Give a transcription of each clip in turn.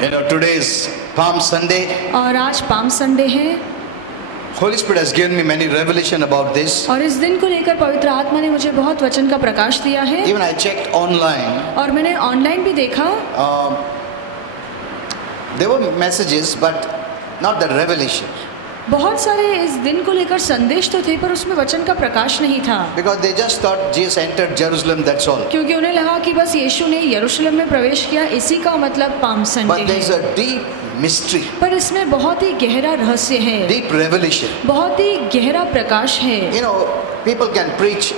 Today is Palm Sunday. और आज palm Sunday है Holy Spirit has given me many revelation about this. और इस दिन को लेकर पवित्र आत्मा ने मुझे बहुत वचन का प्रकाश दिया है। Even I checked online. और मैंने ऑनलाइन भी देखा, There were messages, but not the revelation. बहुत सारे इस दिन को लेकर संदेश तो थे पर उसमें वचन का प्रकाश नहीं था, Because they just thought Jesus entered Jerusalem, that's all. क्योंकि उन्हें लगा कि बस यीशु ने यरूशलेम में प्रवेश किया, इसी का मतलब palm Sunday But there is है। a deep mystery, पर इसमें बहुत ही गहरा रहस्य है, deep revelation. बहुत ही गहरा प्रकाश है। People can preach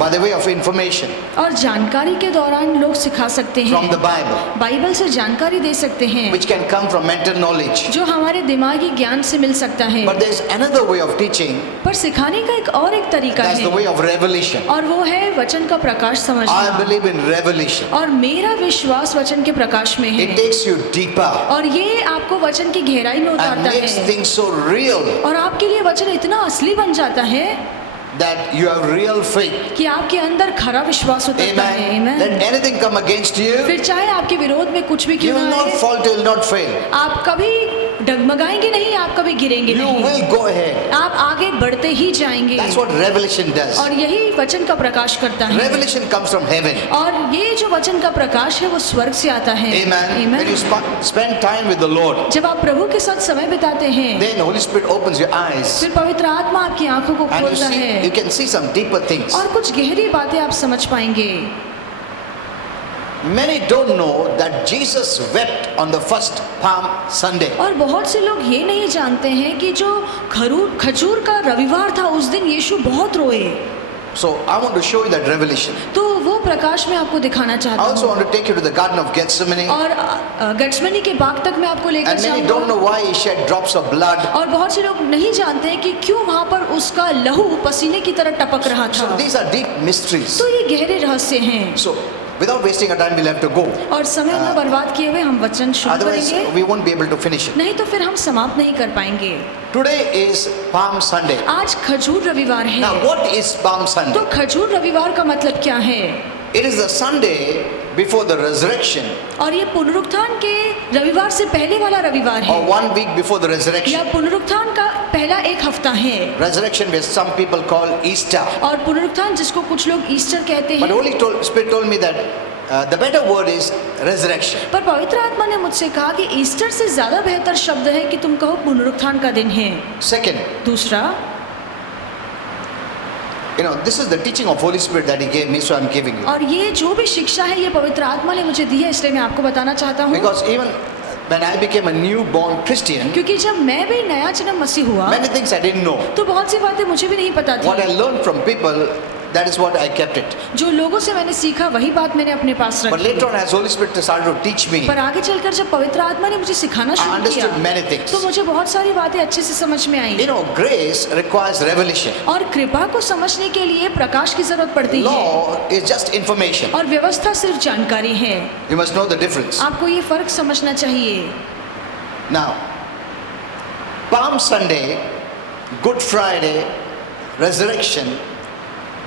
by the way of information और जानकारी के दौरान लोग सिखा सकते from the हैं, Bible, बाइबल से जानकारी दे सकते हैं, which can come from mental knowledge. जो हमारे दिमागी ज्ञान से मिल सकता है। But there is another way of teaching, पर सिखाने का एक तरीका that's the है way of revelation. और वो है वचन का प्रकाश I समझना। believe in revelation. और मेरा विश्वास वचन के प्रकाश में It है takes you deeper और ये आपको वचन की गहराई में and उतारता makes है things so real और आपके लिए वचन इतना असली बन जाता है that you have real faith. कि आपके अंदर खरा विश्वास उतरता है। Amen. Let Amen. anything come against you, फिर चाहे आपके विरोध में कुछ भी you क्यों will ना not आए, fall, you will not fail. आप कभी डगमगाएंगे नहीं, आप कभी गिरेंगे You नहीं, will go ahead. आप आगे बढ़ते ही जाएंगे। That's what revelation does. और यही वचन का प्रकाश करता है। Revelation comes from heaven. और ये जो वचन का प्रकाश है वो स्वर्ग से आता है। Amen. Amen. When you spend time with the Lord, जब आप प्रभु के साथ समय बिताते हैं, then the Holy Spirit opens your eyes फिर पवित्र आत्मा आपकी आंखों को and खोलता you है can see some deeper things. और कुछ गहरी बातें आप समझ पाएंगे। Many don't know that Jesus wept on the first Palm Sunday. और बहुत से लोग ये नहीं जानते हैं कि जो खजूर का रविवार था उस दिन यीशु बहुत रोए। So I want to show you that revelation. तो वो प्रकाश मैं आपको दिखाना I चाहता also हूँ। want to take you to the Garden of Gethsemane. और गठसमनी के बाग तक मैं आपको लेकर And many don't know जाऊंगा। why he shed drops of blood. और बहुत से लोग नहीं जानते हैं कि क्यों वहाँ पर उसका लहू पसीने की तरह टपक रहा So था। these are deep mysteries. तो ये गहरे रहस्य हैं। So without wasting our time, we'll have to go. और समय न बर्बाद किए हुए हम वचन शुरू Otherwise, करेंगे, we won't be able to finish it. नहीं तो फिर हम समाप्त नहीं कर पाएंगे। Today is Palm Sunday. आज खजूर रविवार है। Now, what is Palm Sunday? तो खजूर रविवार का मतलब क्या है? It is the Sunday before the resurrection, और ये पुनरुत्थान के रविवार से पहले वाला रविवार or है 1 week before the या resurrection. पुनरुत्थान का पहला एक हफ्ता है। Resurrection, which some people call Easter. और पुनरुत्थान जिसको कुछ लोग ईस्टर कहते But हैं, Holy Spirit told me that the better word is resurrection. पर पवित्र आत्मा ने मुझसे कहा कि ईस्टर से ज्यादा बेहतर शब्द है कि तुम कहो पुनरुत्थान का दिन है। Second, दूसरा, this is the teaching of Holy Spirit that He gave me, so I'm giving you. और ये जो भी शिक्षा है ये पवित्र आत्मा ने मुझे दी है, इसलिए मैं आपको बताना चाहता हूँ। Because even when I became a newborn Christian, क्योंकि जब मैं भी नया जन्म मसीह हुआ many things I didn't know. तो बहुत सी बातें मुझे भी नहीं पता What I थी। learned from people, that is what I kept it. जो लोगों से मैंने सीखा वही बात मैंने अपने पास But later on, रखी। as Holy Spirit started to teach me, पर आगे चलकर जब पवित्र आत्मा ने मुझे सिखाना I शुरू understood किया many things. तो मुझे बहुत सारी बातें अच्छे से समझ में आई। Grace requires revelation. और कृपा को समझने के लिए प्रकाश की जरूरत पड़ती है Law is just information. और व्यवस्था सिर्फ जानकारी है। You must know the difference. आपको ये फर्क समझना चाहिए। Now, Palm Sunday, Good Friday, Resurrection,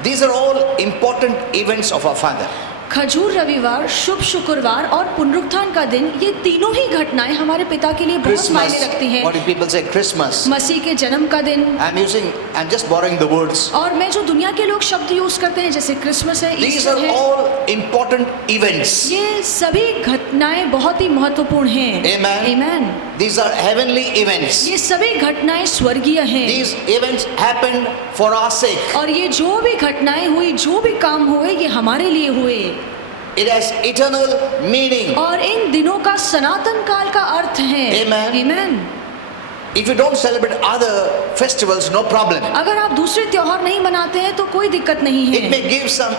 these are all important events of our Father. खजूर रविवार, शुभ शुक्रवार और पुनरुत्थान का दिन, ये तीनों ही घटनाएं हमारे पिता के लिए बहुत मायने रखती हैं। What do people say? Christmas. मसीह के जन्म का दिन। I'm just borrowing the words. और मैं जो दुनिया के लोग शब्द यूज करते हैं जैसे क्रिसमस है, These ईस्टर are है, all important events. ये सभी घटनाएं बहुत ही महत्वपूर्ण हैं। Amen. Amen. These are heavenly events. ये सभी घटनाएं स्वर्गीय हैं। These events happened for our sake. और ये जो भी घटनाएं हुई, जो भी काम हुए, ये हमारे लिए हुए। It has eternal meaning. और इन दिनों का सनातन काल का अर्थ है। Amen. Amen. If you don't celebrate other festivals, no problem. अगर आप दूसरे त्योहार नहीं मनाते हैं तो कोई दिक्कत नहीं It है। may give some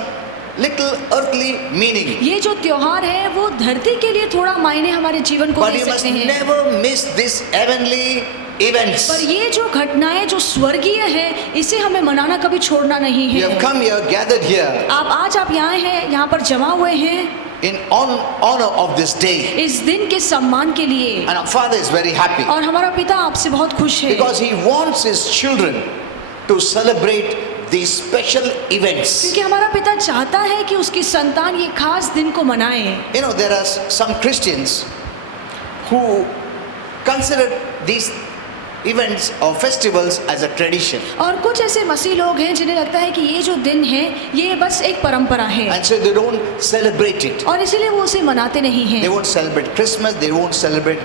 little earthly meaning. ये जो त्योहार है वो धरती के लिए थोड़ा मायने हमारे जीवन को But दे you must सकते हैं, never miss this heavenly events. पर ये जो घटनाएं जो स्वर्गीय है इसे हमें मनाना कभी छोड़ना नहीं You have है। come here, gathered here आप यहाँ हैं, यहाँ पर जमा हुए हैं in honor of this day. इस दिन के सम्मान के लिए। And our Father is very happy और हमारा पिता आपसे बहुत खुश है because He wants His children to celebrate these special events. क्योंकि हमारा पिता चाहता है कि उसकी संतान ये खास दिन को मनाए। There are some Christians who consider these events or festivals as a tradition. और कुछ ऐसे मसीह लोग हैं जिन्हें लगता है कि ये जो दिन है ये बस एक परंपरा है, And so they don't celebrate it. और इसीलिए वो उसे मनाते नहीं They हैं। won't celebrate Christmas, they won't celebrate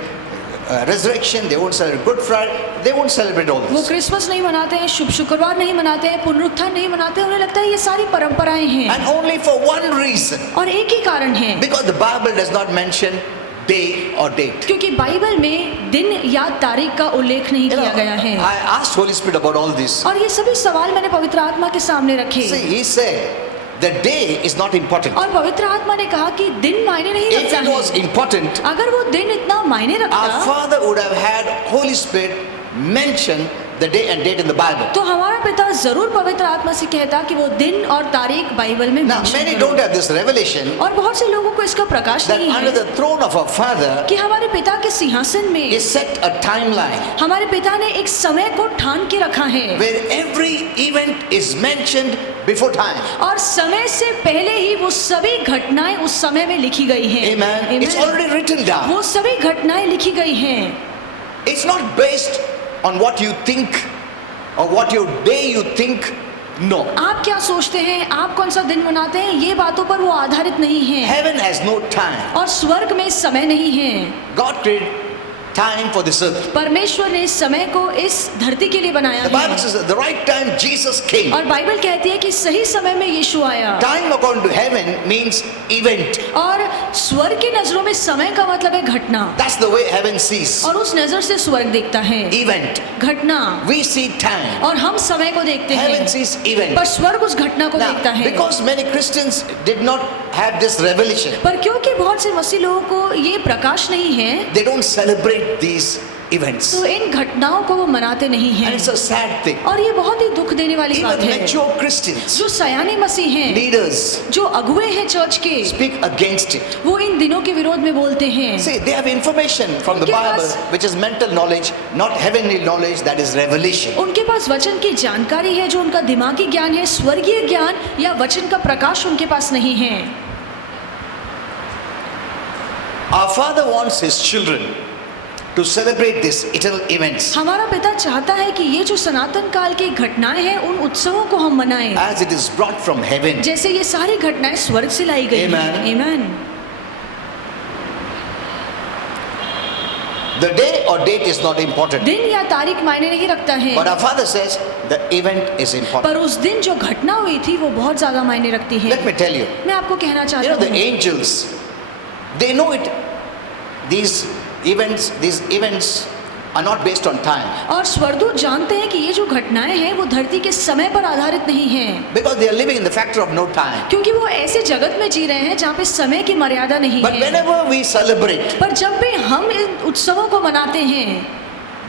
resurrection, they won't celebrate Good Friday, they won't celebrate all वो this. क्रिसमस नहीं मनाते हैं, शुभ शुक्रवार नहीं मनाते हैं, पुनरुत्थान नहीं मनाते हैं। उन्हें लगता है ये सारी परंपराएं हैं, And only for one reason. और एक ही कारण है, Because the Bible does not mention day or date. क्योंकि बाइबल में दिन या तारीख का उल्लेख नहीं You know, किया गया है। I asked Holy Spirit about all this. और ये सभी सवाल मैंने पवित्र आत्मा के सामने रखे, See, he said the day is not important. और पवित्र आत्मा ने कहा कि दिन मायने नहीं If रखता it was है। important, अगर वो दिन इतना मायने our रखता Father would have had Holy Spirit mention the day and date in the Bible. तो हमारा पिता जरूर पवित्र आत्मा से कहता कि वो दिन और तारीख बाइबल में Now, mention many करो। don't have this revelation और बहुत से लोगों को इसका प्रकाश that नहीं under है the throne of our Father कि हमारे पिता के सिंहासन में is set a timeline हमारे पिता ने एक समय को ठान के रखा है, where every event is mentioned before time. और समय से पहले ही वो सभी घटनाएं उस समय में लिखी गई हैं। Amen. It's Amen. already written down. वो सभी घटनाएं लिखी गई हैं। It's not based on what you think or what your day you think. No. आप क्या सोचते हैं, आप कौन सा दिन मनाते हैं, ये बातों पर वो आधारित नहीं है, Heaven has no time. और स्वर्ग में समय नहीं है। God created time for this earth. परमेश्वर ने समय को इस धरती के लिए बनाया The Bible है, says at the right time Jesus came. और बाइबल कहती है कि सही समय में यीशु आया। Time according to heaven means event. और स्वर्ग की नजरों में समय का मतलब है घटना, That's the way heaven sees. और उस नजर से स्वर्ग देखता है Event. घटना, We see time. और हम समय को देखते Heaven हैं, sees event. पर स्वर्ग उस घटना को देखता Now, है। because many Christians did not have this revelation, पर क्योंकि बहुत से मसीह लोगों को ये प्रकाश नहीं है, they don't celebrate these events. तो इन घटनाओं को वो मनाते नहीं And हैं, it's a sad thing. और ये बहुत ही दुख देने वाली बात Even है। mature Christians, जो सयाने मसीह हैं, leaders, जो अगुए हैं चर्च के, speak against it. वो इन दिनों के विरोध में बोलते हैं। See, they have information from the उनके Bible, pass- which is mental knowledge, not heavenly knowledge, that is revelation. उनके पास वचन की जानकारी है, जो उनका दिमागी ज्ञान है, स्वर्गीय ज्ञान या वचन का प्रकाश उनके पास नहीं है। Our Father wants His children to celebrate these eternal events हमारा पिता चाहता है कि ये जो सनातन काल की घटनाएं हैं, उन उत्सवों को हम मनाएं, as it is brought from heaven. जैसे ये सारी घटनाएं स्वर्ग से लाई गई हैं। Amen. Amen. The day or date is not important. दिन या तारीख मायने नहीं रखता है, But our Father says the event is important. पर उस दिन जो घटना हुई थी वो बहुत ज्यादा मायने रखती है। Let me tell you, मैं आपको कहना you चाहता know, the हूँ, angels, they know it. These events are not based on time. और स्वर्गदूत जानते हैं कि ये जो घटनाएं हैं वो धरती के समय पर आधारित नहीं हैं, Because they are living in the factor of no time. क्योंकि वो ऐसे जगत में जी रहे हैं जहाँ पे समय की मर्यादा नहीं But है। whenever we celebrate, पर जब भी हम इन उत्सवों को मनाते हैं,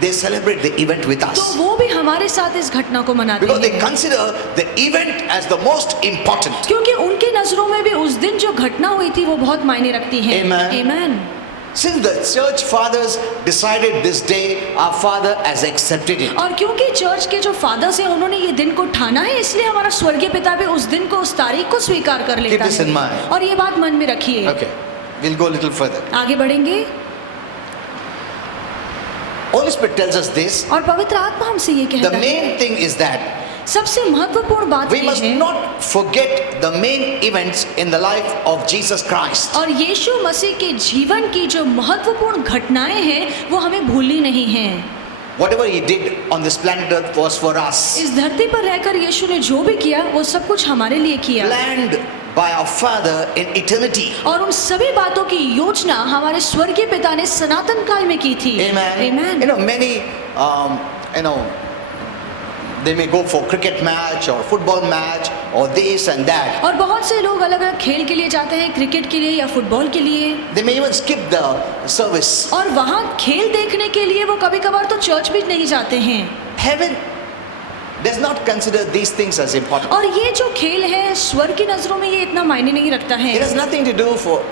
they celebrate the event with तो us. वो भी हमारे साथ इस घटना को मनाते Because they हैं, consider the event as the most important. क्योंकि उनके नजरों में भी उस दिन जो घटना हुई थी वो बहुत मायने रखती है। Amen. Amen. Since the church fathers decided this day, our Father has accepted it. और क्योंकि चर्च के जो फादर्स हैं उन्होंने ये दिन को ठाना है, इसलिए हमारा स्वर्गीय पिता भी उस दिन को, उस तारीख को स्वीकार कर लेता this in है। mind. और ये बात मन में रखिए। Okay, we'll go a little further. आगे बढ़ेंगे, Holy Spirit tells us this. और पवित्र आत्मा हमसे ये The कहता है, main thing is that सबसे महत्वपूर्ण बात we ये must है, not forget the main events in the life of Jesus Christ. और यीशु मसीह के जीवन की जो महत्वपूर्ण घटनाएं हैं वो हमें भूलनी नहीं हैं। Whatever He did on this planet Earth was for us. इस धरती पर रहकर यीशु ने जो भी किया वो सब कुछ हमारे लिए किया, Planned by our Father in eternity. और उन सभी बातों की योजना हमारे स्वर्गीय पिता ने सनातन काल में की थी। Amen. Amen. You know, many, they may go for cricket match or football match or this and that. और बहुत से लोग अलग अलग खेल के लिए जाते हैं, क्रिकेट के लिए या फुटबॉल के लिए, They may even skip the service. और वहाँ खेल देखने के लिए वो कभी कभार तो चर्च भी नहीं जाते हैं। Heaven does not consider these things as important. और ये जो खेल है स्वर्ग की नजरों में ये इतना मायने नहीं रखता है, It has nothing to do for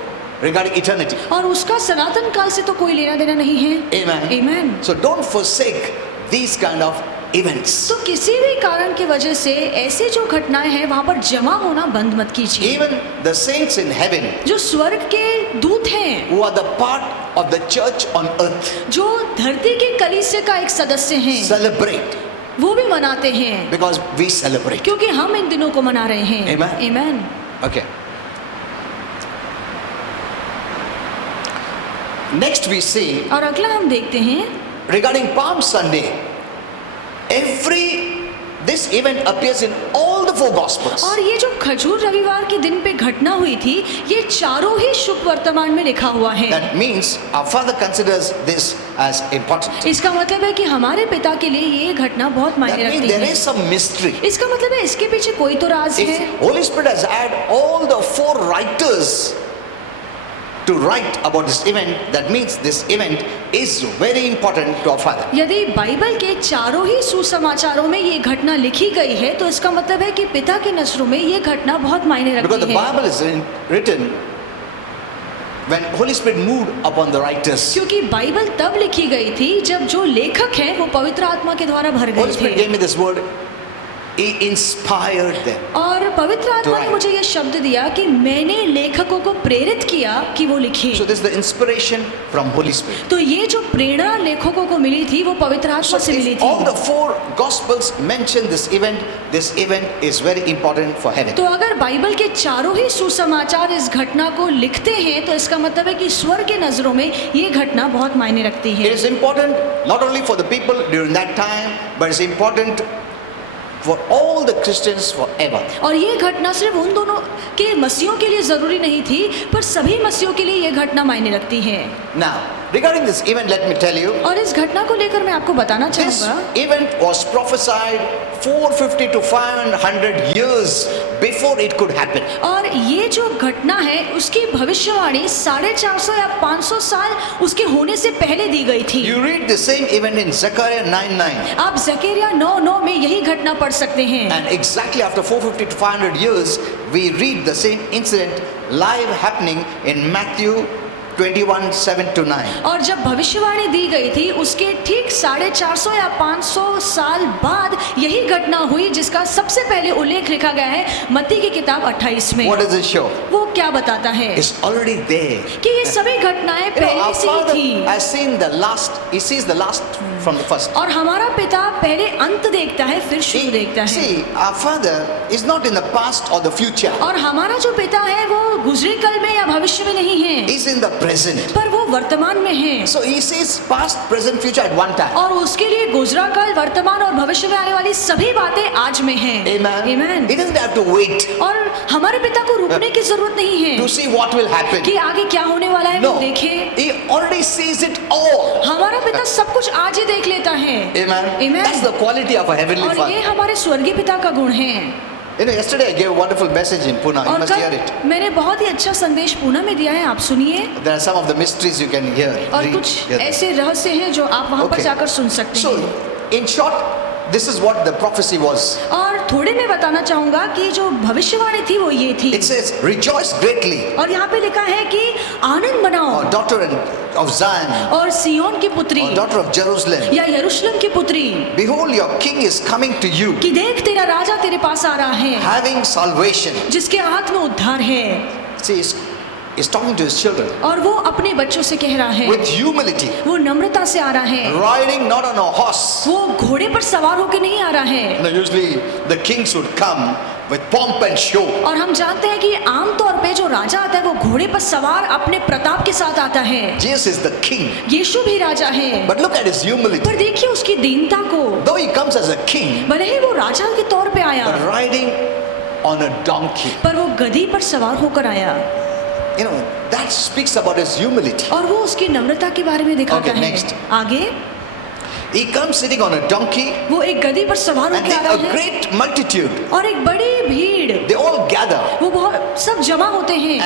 regarding eternity. और उसका सनातन काल से तो कोई लेना देना नहीं है। Amen. Amen. So don't forsake these kind of events. तो किसी भी कारण की वजह से ऐसी जो घटनाएं हैं वहां पर जमा होना बंद मत कीजिए। Even the saints in heaven, जो स्वर्ग के दूत हैं, who are the part of the church on earth, जो धरती के कलीसिया का एक सदस्य हैं, celebrate वो भी मनाते हैं because we celebrate. क्योंकि हम इन दिनों को मना रहे हैं। Amen. Amen. Okay. Next we see और अगला हम देखते हैं regarding Palm Sunday, this event appears in all the four Gospels. और ये जो खजूर रविवार के दिन पे घटना हुई थी, ये चारों ही शुभ वर्तमान में लिखा हुआ है। That means our Father considers this as important. इसका मतलब है कि हमारे पिता के लिए ये घटना बहुत That मायने means रखती there है। is some mystery. इसका मतलब है इसके पीछे कोई तो राज है। If Holy Spirit has had all the four writers to write about this event, that means this event is very important to our Father. यदि बाइबल के चारों ही सुसमाचारों में ये घटना लिखी गई है तो इसका मतलब है कि पिता की नजरों में ये घटना बहुत मायने Because रखती the है। Bible is written when Holy Spirit moved upon the writers. क्योंकि बाइबल तब लिखी गई थी जब जो लेखक हैं वो पवित्र आत्मा के द्वारा भर Holy गए Spirit थे। gave me this word. He inspired them. और पवित्र आत्मा ने write. मुझे ये शब्द दिया कि मैंने लेखकों को प्रेरित किया कि वो लिखें। So this is the inspiration from Holy Spirit. तो ये जो प्रेरणा लेखकों को मिली थी वो पवित्र आत्मा So से मिली if all the थी। four Gospels mention this event is very important for heaven. तो अगर बाइबल के चारों ही सुसमाचार इस घटना को लिखते हैं तो इसका मतलब है कि स्वर्ग के नजरों में ये घटना बहुत मायने रखती It है। is important not only for the people during that time, but it's important for all the Christians forever. और ये घटना सिर्फ उन दोनों के मसीहों के लिए जरूरी नहीं थी, पर सभी मसीहों के लिए ये घटना मायने रखती है। Now, regarding this event, let me tell you, और इस घटना को लेकर मैं आपको बताना this चाहूंगा, event was prophesied 450 to 500 years before it could happen. और ये जो घटना है उसकी भविष्यवाणी 450 या 500 साल उसके होने से पहले दी गई थी। You read the same event in Zechariah 9:9. आप जकरिया 9:9 में यही घटना पढ़ सकते हैं। And exactly after 450 to 500 years, we read the same incident live happening in Matthew 21:7 to 9. और जब भविष्यवाणी दी गई थी उसके ठीक 450 या 500 साल बाद यही घटना हुई जिसका सबसे पहले उल्लेख लिखा गया है मत्ती की किताब 28 में। What does it show? वो क्या बताता है It's already there. कि ये सभी घटनाएं You know, पहले our से ही Father थी। has seen the last, he sees the last from the first. और हमारा पिता पहले अंत देखता है फिर शुरू देखता है। See, our Father is not in the past or the future. और हमारा जो पिता है वो गुजरे कल में या भविष्य में नहीं है, He's in the present. पर वो वर्तमान में है। So he sees past, present, future at one time. और उसके लिए गुजरा काल, वर्तमान और भविष्य में आने वाली सभी बातें आज में हैं। Amen. Amen. He doesn't have to wait और हमारे पिता को रुकने की जरूरत नहीं है to see what will happen. कि आगे क्या होने वाला है No, वो देखे। he already sees it all. हमारा पिता सब कुछ आज ही देख लेता है। Amen. Amen. That's the quality of a heavenly और ये Father. हमारे स्वर्गीय पिता का गुण है। You know, yesterday I gave a wonderful message in Pune. You और must hear it. कल मैंने बहुत ही अच्छा संदेश पूना में दिया है, आप सुनिए। There are some of the mysteries you can hear. और read, कुछ hear. ऐसे रहस्य हैं जो आप वहाँ पर Okay. जाकर सुन सकते So, हैं। in short, this is what the prophecy was. और थोड़े मैं बताना चाहूंगा कि जो भविष्यवाणी थी वो ये थी। It says, rejoice greatly, और यहाँ पे लिखा है कि आनंद मनाओ O daughter of Zion, और सियोन की पुत्री O daughter of Jerusalem. या यरूशलेम की पुत्री, Behold, your king is coming to you, कि देख तेरा राजा तेरे पास आ रहा है having salvation. जिसके हाथ में उद्धार है। See, he's talking to his children और वो अपने बच्चों से कह रहा है, with humility, वो नम्रता से आ रहा है, riding not on a horse. वो घोड़े पर सवार होकर नहीं आ रहा है। Now, usually the kings would come with pomp and show. और हम जानते हैं कि आमतौर पे जो राजा आता है वो घोड़े पर सवार अपने प्रताप के साथ आता है। Jesus is the king. यीशु भी राजा है, But look at his humility. पर देखिए उसकी दीनता को। Though he comes as a king, भले ही वो राजा के तौर पे आया, but riding on a donkey. पर वो गधी पर सवार होकर आया। You know, that speaks about his humility. और वो उसकी नम्रता के बारे में दिखाता Okay, है। next. आगे He comes sitting on a donkey, वो एक गधी पर सवार and होकर आ then a रहा है great multitude, और एक बड़ी भीड़, they all gather, वो बहुत सब जमा होते हैं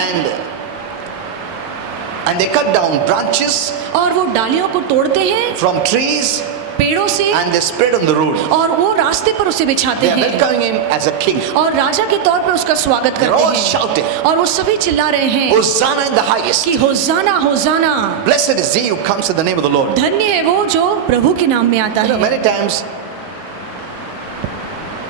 and they cut down branches और वो डालियों को तोड़ते हैं from trees, पेड़ों से and they spread on the road. और वो रास्ते पर उसे बिछाते They are हैं welcoming him as a king. और राजा के तौर पर उसका स्वागत They're all करते हैं shouting, और वो सभी चिल्ला रहे हैं Hosanna in the highest. कि होसाना होसाना, Blessed is he who comes in the name of the Lord. धन्य है वो जो प्रभु के नाम में आता You know, है। many times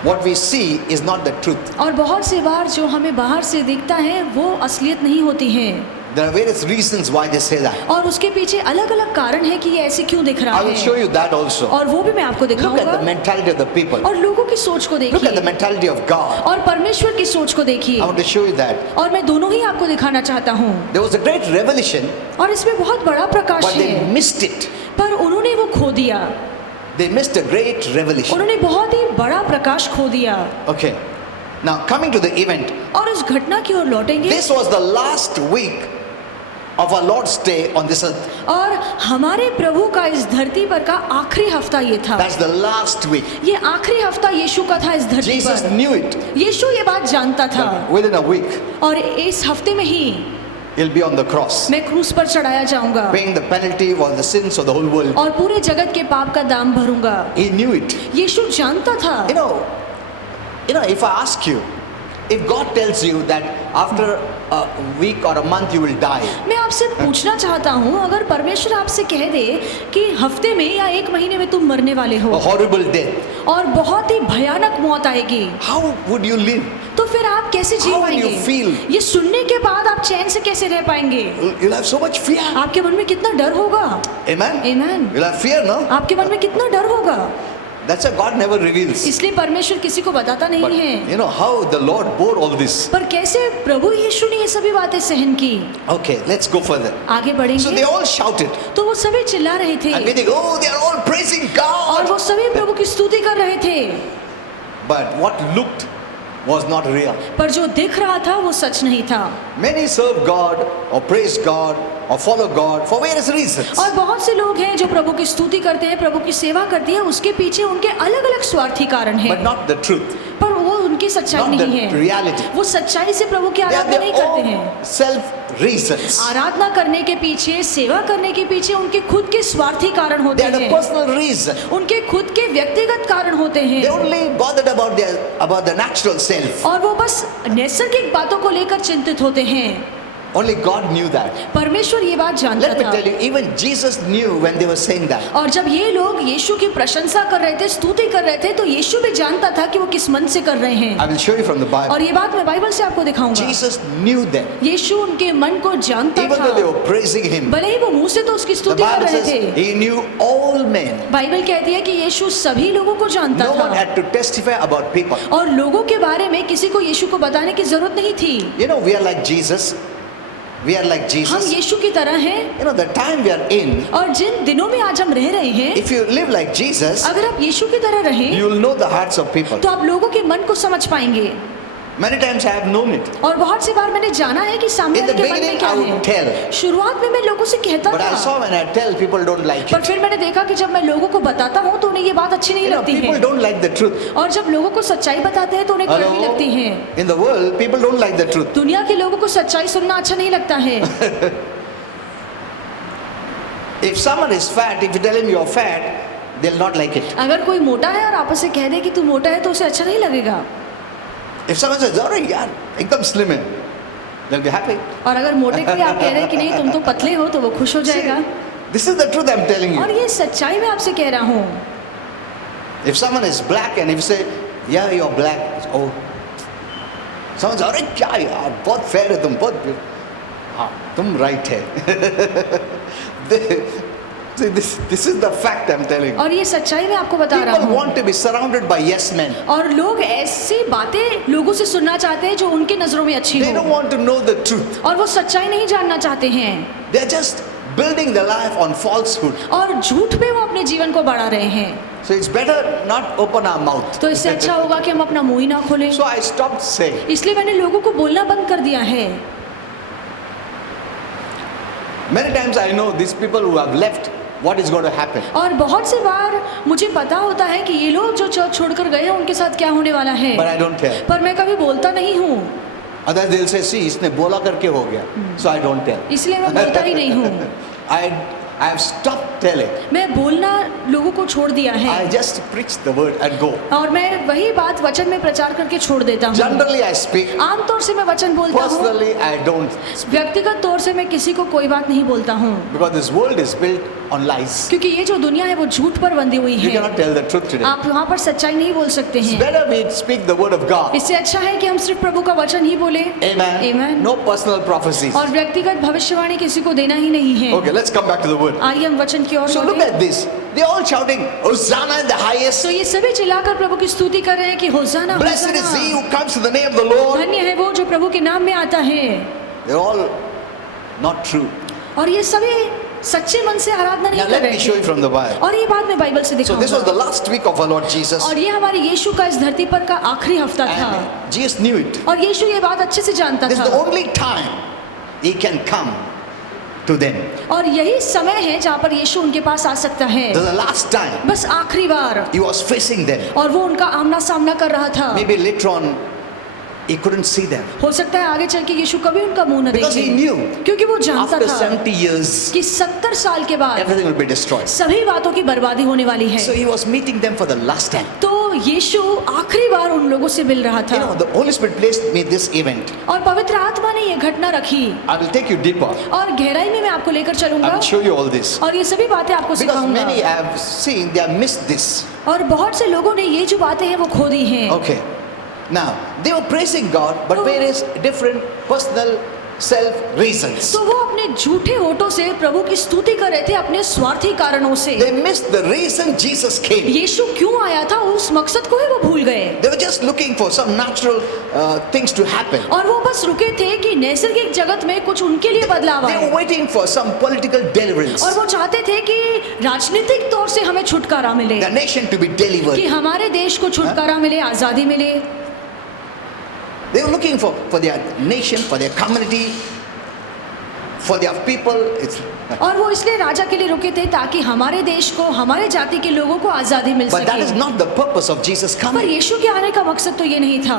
what we see is not the truth. और बहुत सी बार जो हमें बाहर से दिखता है वो असलियत नहीं होती है। There are various reasons why they say that. और उसके पीछे अलग अलग कारण है कि ये ऐसे क्यों दिख रहा I will show है, you that also. और वो भी मैं आपको Look at the दिखाऊंगा। mentality of the people. और लोगों की सोच को Look at the देखिए mentality of God. और परमेश्वर की सोच को I देखिए, want to show you that. और मैं दोनों ही आपको दिखाना चाहता हूँ। There was a great revelation, और इसमें बहुत बड़ा प्रकाश but they है, missed it. पर उन्होंने वो खो दिया। They missed a great revelation. उन्होंने बहुत ही बड़ा प्रकाश खो दिया। Okay. Now coming to the event, और उस घटना की ओर लौटेंगे। this was the last week of our Lord's stay on this earth. और हमारे प्रभु का इस धरती पर का आखिरी हफ्ता ये था। That's the last week. ये आखिरी हफ्ता यीशु का था इस धरती Jesus पर। knew it. यीशु ये बात जानता था, Within a week, और इस हफ्ते में ही he'll be on the cross, मैं क्रूस पर चढ़ाया जाऊंगा paying the penalty for the sins of the whole world. और पूरे जगत के पाप का दाम भरूंगा। He knew it. यीशु जानता था। You know, if I ask you, if God tells you that after a week or a month you will die, मैं आपसे पूछना चाहता हूँ, अगर परमेश्वर आपसे कह दे कि हफ्ते में या एक महीने में तुम मरने वाले हो a horrible death, और बहुत ही भयानक मौत आएगी, how would you live? तो फिर आप कैसे जी How will you पाएंगे? feel? ये सुनने के बाद आप चैन से कैसे रह पाएंगे? You'll have so much fear. आपके मन में कितना डर होगा। Amen? Amen. You'll have fear, no? आपके मन में कितना डर होगा। That's why God never reveals. इसलिए परमेश्वर किसी को बताता नहीं But है। you know how the Lord bore all this. पर कैसे प्रभु यीशु ने ये सभी बातें सहन की। Okay, let's go further. आगे So बढ़ेंगे। they all shouted. तो वो सभी चिल्ला रहे थे And we think, oh, they are all praising और God. वो सभी प्रभु की स्तुति कर रहे थे, But what looked was not real. पर जो दिख रहा था वो सच नहीं था। Many serve God or praise God or follow God for various reasons. और बहुत से लोग हैं जो प्रभु की स्तुति करते हैं, प्रभु की सेवा करते हैं, उसके पीछे उनके अलग अलग स्वार्थी कारण हैं, But not the truth. पर वो उनकी सच्चाई Not नहीं the है। reality. वो सच्चाई से प्रभु की They are आराधना नहीं their करते हैं। own self reasons. आराधना करने के पीछे, सेवा करने के पीछे उनके खुद के स्वार्थी कारण होते They are the हैं, personal reason. उनके खुद के व्यक्तिगत कारण होते They हैं, only bothered about the natural self. और वो बस नैसर्गिक बातों को लेकर चिंतित होते हैं। Only God knew that. परमेश्वर ये बात जानता Let me था। tell you, even Jesus knew when they were saying that. और जब ये लोग यीशु की प्रशंसा कर रहे थे, स्तुति कर रहे थे, तो यीशु भी जानता था कि वो किस मन से कर रहे हैं। I will show you from the Bible. और ये बात मैं बाइबल से आपको दिखाऊंगा। Jesus knew them. यीशु उनके मन को जानता Even था, though they were praising him, भले ही वो मुंह से तो उसकी the स्तुति कर Bible रहे says थे। he knew all men. Bible कहती है कि यीशु सभी लोगों को जानता No one था, had to testify about people. और लोगों के बारे में किसी को यीशु को बताने की जरूरत नहीं थी। You know, we are like Jesus. We are like हम Jesus. यीशु की तरह हैं, You know, the time we are in, और जिन दिनों में आज हम रह रहे हैं, if you live like Jesus, अगर आप यीशु की तरह रहें, you will know the hearts of people. तो आप लोगों के मन को समझ पाएंगे। Many times I have known it. और बहुत सी बार मैंने जाना है कि सामने In the वाले के मन में beginning, क्या I would tell. है। शुरुआत में मैं लोगों से कहता But I saw था, when I tell, people don't like पर it. फिर मैंने देखा कि जब मैं लोगों को बताता हूँ तो उन्हें ये बात अच्छी नहीं You know, लगती people है, don't like the truth. और जब लोगों को सच्चाई बताते हैं तो उन्हें कड़वी Hello? लगती है। In the world, people don't like the truth. दुनिया के लोगों को सच्चाई सुनना अच्छा नहीं लगता है। If someone is fat, if you tell him you're fat, they'll not like it. अगर कोई मोटा है और आपस से कह दे कि तू मोटा है तो उसे अच्छा नहीं लगेगा। If someone says, "All right, yaar, ekdam slim hai," they'll be happy. और अगर मोटे को आप कह रहे कि नहीं तुम तो पतले हो, तो वो खुश हो जाएगा। This is the truth I'm telling और you. ये सच्चाई मैं आपसे कह रहा हूँ। If someone is black and if you say, "Yeah, you're black," oh, someone says, "अरे क्या यार, बहुत fair है तुम, बहुत हाँ, तुम right है." See, this is the fact I'm telling you. और ये सच्चाई मैं आपको बता रहा People हूँ। want to be surrounded by yes men. और लोग ऐसी बातें लोगों से सुनना चाहते हैं जो उनकी नजरों में अच्छी They don't हो, want to know the truth. और वो सच्चाई नहीं जानना चाहते हैं, They're just building their life on falsehood. और झूठ पे वो अपने जीवन को बढ़ा रहे हैं। So it's better not open our mouth. तो इससे अच्छा होगा कि हम अपना मुंह ही ना खोलें। So I stopped saying. इसलिए मैंने लोगों को बोलना बंद कर दिया है। Many times I know these people who have left, what is going to happen. और बहुत सी बार मुझे पता होता है कि ये लोग जो चर्च छोड़कर गए हैं उनके साथ क्या होने वाला है, But I don't tell. पर मैं कभी बोलता नहीं हूँ, Otherwise they'll say, "See, इसने बोला करके हो गया." So I don't tell. इसलिए मैं बोलता ही नहीं हूँ। I have stopped telling. मैं बोलना लोगों को छोड़ दिया है I just preach the word and go. और मैं वही बात वचन में प्रचार करके छोड़ देता हूँ। Generally I speak. आमतौर से मैं वचन बोलता हूँ, Personally I don't. व्यक्तिगत तौर से मैं किसी को कोई बात नहीं बोलता हूँ, Because this world is built on lies. क्योंकि ये जो दुनिया है वो झूठ पर बंधी हुई You है। cannot tell the truth today. आप वहाँ पर सच्चाई नहीं बोल सकते It's हैं। better we speak the word of God. इससे अच्छा है कि हम सिर्फ प्रभु का वचन ही बोले। Amen. Amen. No personal prophecies. और व्यक्तिगत भविष्यवाणी किसी को देना ही नहीं है। Okay, let's come back to the word. आइए हम वचन की ओर So look बढ़ें। at this. They're all shouting, Hosanna in the highest. तो ये सभी चिल्लाकर प्रभु की स्तुति कर रहे हैं कि होसाना Blessed is he होसाना। who comes in the name of the Lord. धन्य है वो जो प्रभु के नाम में आता है। They're all not true. और ये सभी सच्चे मन से आराधना नहीं Now कर let me रहे show you हैं। from the Bible. और ये बात मैं बाइबल से So this was the दिखाऊंगा। last week of our Lord Jesus. और ये हमारे यीशु का इस धरती पर का आखिरी हफ्ता था And Jesus knew it. और यीशु ये बात अच्छे से जानता This is the था only time he can come to them. और यही समय है जहाँ पर यीशु उनके पास आ सकता है। This is the last time बस आखिरी बार। he was facing them. और वो उनका आमना सामना कर रहा था। Maybe later on he couldn't see them. हो सकता है आगे चल के यीशु कभी उनका मुंह न Because he देखे, knew क्योंकि वो जानता after था 70 years कि 70 साल के बाद everything will be destroyed. सभी बातों की बर्बादी होने वाली है। So he was meeting them for the last time. तो यीशु आखिरी बार उन लोगों से मिल रहा You था know, the Holy Spirit placed me this event. और पवित्र आत्मा ने ये घटना रखी I will take you deeper. और गहराई में मैं आपको लेकर I चलूंगा will show you all this. और ये सभी बातें आपको Because many सिखाऊंगा। have seen, they have missed this. और बहुत से लोगों ने ये जो बातें हैं वो खो दी हैं। Okay. Now, they were praising God, but various different personal self reasons. तो वो अपने झूठे होठों से प्रभु की स्तुति कर रहे थे अपने स्वार्थी कारणों से। They missed the reason Jesus came. यीशु क्यों आया था उस मकसद को ही वो भूल गए They were just looking for some natural things to happen. और वो बस रुके थे कि नैसर्गिक जगत में कुछ उनके लिए बदलाव They आए were waiting for some political deliverance. और वो चाहते थे कि राजनीतिक तौर से हमें छुटकारा मिले, The nation to be कि delivered. हमारे देश को छुटकारा मिले, आजादी मिले। They were looking for their nation, for their community, for their people. और वो इसलिए राजा के लिए रुके थे ताकि हमारे देश को, हमारे जाति के लोगों को आजादी मिल But that is सके। not the purpose of Jesus पर coming. यीशु के आने का मकसद तो ये नहीं था,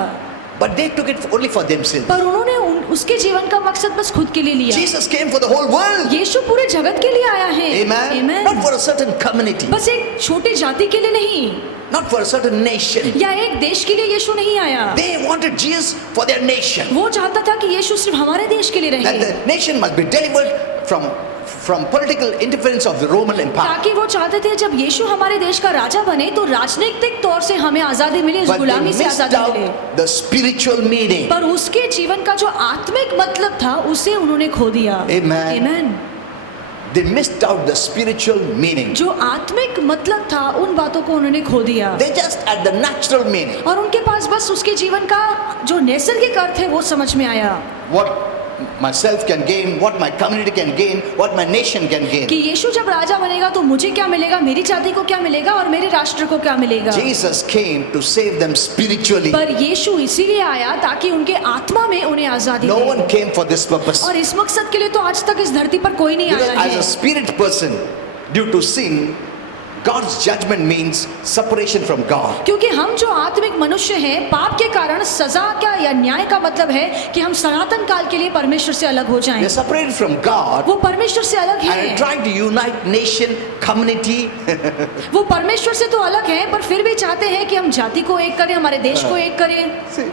But they took it only for themselves. पर उन्होंने उसके जीवन का मकसद बस खुद के लिए लिया। Jesus came for the whole world. यीशु पूरे जगत के लिए आया है। Amen. Amen. Not for a certain community. बस एक छोटी जाति के लिए नहीं Not for a certain nation. या एक देश के लिए यीशु नहीं आया। They wanted Jesus for their nation. वो चाहता था कि यीशु सिर्फ हमारे देश के लिए That रहे, the nation must be delivered from political interference of the Roman Empire. ताकि वो चाहते थे जब यीशु हमारे देश का राजा बने तो राजनीतिक तौर से हमें आजादी मिले, इस But they गुलामी से missed आजादी मिले। out the spiritual meaning. पर उसके जीवन का जो आत्मिक मतलब था उसे उन्होंने खो दिया। Amen. Amen. They missed out the spiritual meaning. जो आत्मिक मतलब था उन बातों को उन्होंने खो दिया They just had the natural meaning. और उनके पास बस उसके जीवन का जो नैसर्गिक अर्थ है वो समझ में आया What myself can gain, what my community can gain, what my nation can gain. कि यीशु जब राजा बनेगा तो मुझे क्या मिलेगा, मेरी जाति को क्या मिलेगा और मेरे राष्ट्र को क्या मिलेगा। Jesus came to save them spiritually. पर यीशु इसीलिए आया ताकि उनके आत्मा में उन्हें आजादी No मिले। one came for this purpose. और इस मकसद के लिए तो आज तक इस धरती पर कोई नहीं Because आया as a है, spirit person, due to sin, God's judgment means separation from God. क्योंकि हम जो आत्मिक मनुष्य हैं पाप के कारण सजा का या न्याय का मतलब है कि हम सनातन काल के लिए परमेश्वर से अलग हो We जाएं। are separated from God वो परमेश्वर से अलग and है, trying to unite nation, community. वो परमेश्वर से तो अलग है पर फिर भी चाहते हैं कि हम जाति को एक करें, हमारे देश को एक करें। See,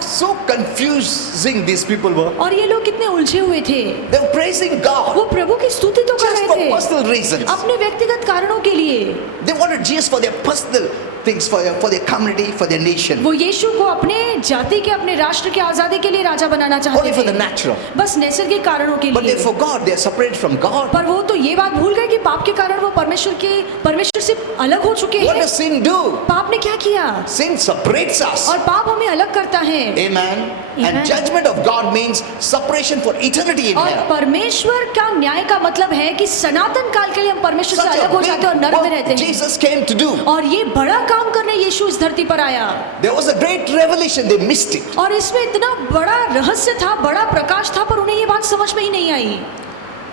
so confusing these people were. और ये लोग कितने उलझे हुए थे, They were praising वो God प्रभु की स्तुति तो कर just रहे for थे personal reasons. अपने व्यक्तिगत कारणों के लिए। They wanted Jesus for their personal things, for their community, for their nation. वो यीशु को अपने जाति के, अपने राष्ट्र की आजादी के लिए राजा बनाना चाहते Only for the थे, natural. बस नैसर्गिक कारणों के But they लिए। forgot they are separated from God. पर वो तो ये बात भूल गए कि पाप के कारण वो परमेश्वर से अलग हो चुके What हैं। does sin do? पाप ने क्या किया? Sin separates us. और पाप हमें अलग करता है। Amen. Amen. And judgment of God means separation for eternity in और hell. परमेश्वर का न्याय का मतलब है कि सनातन काल के लिए हम परमेश्वर से Such अलग a हो जाते हैं और big नरक में work रहते हैं। Jesus came to do. और ये बड़ा काम करने यीशु इस धरती पर आया There was a great revelation. They missed it. और इसमें इतना बड़ा रहस्य था, बड़ा प्रकाश था, पर उन्हें ये बात समझ में ही नहीं आई।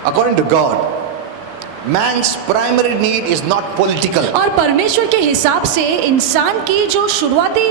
According to God, man's primary need is not political. और परमेश्वर के हिसाब से इंसान की जो शुरुआती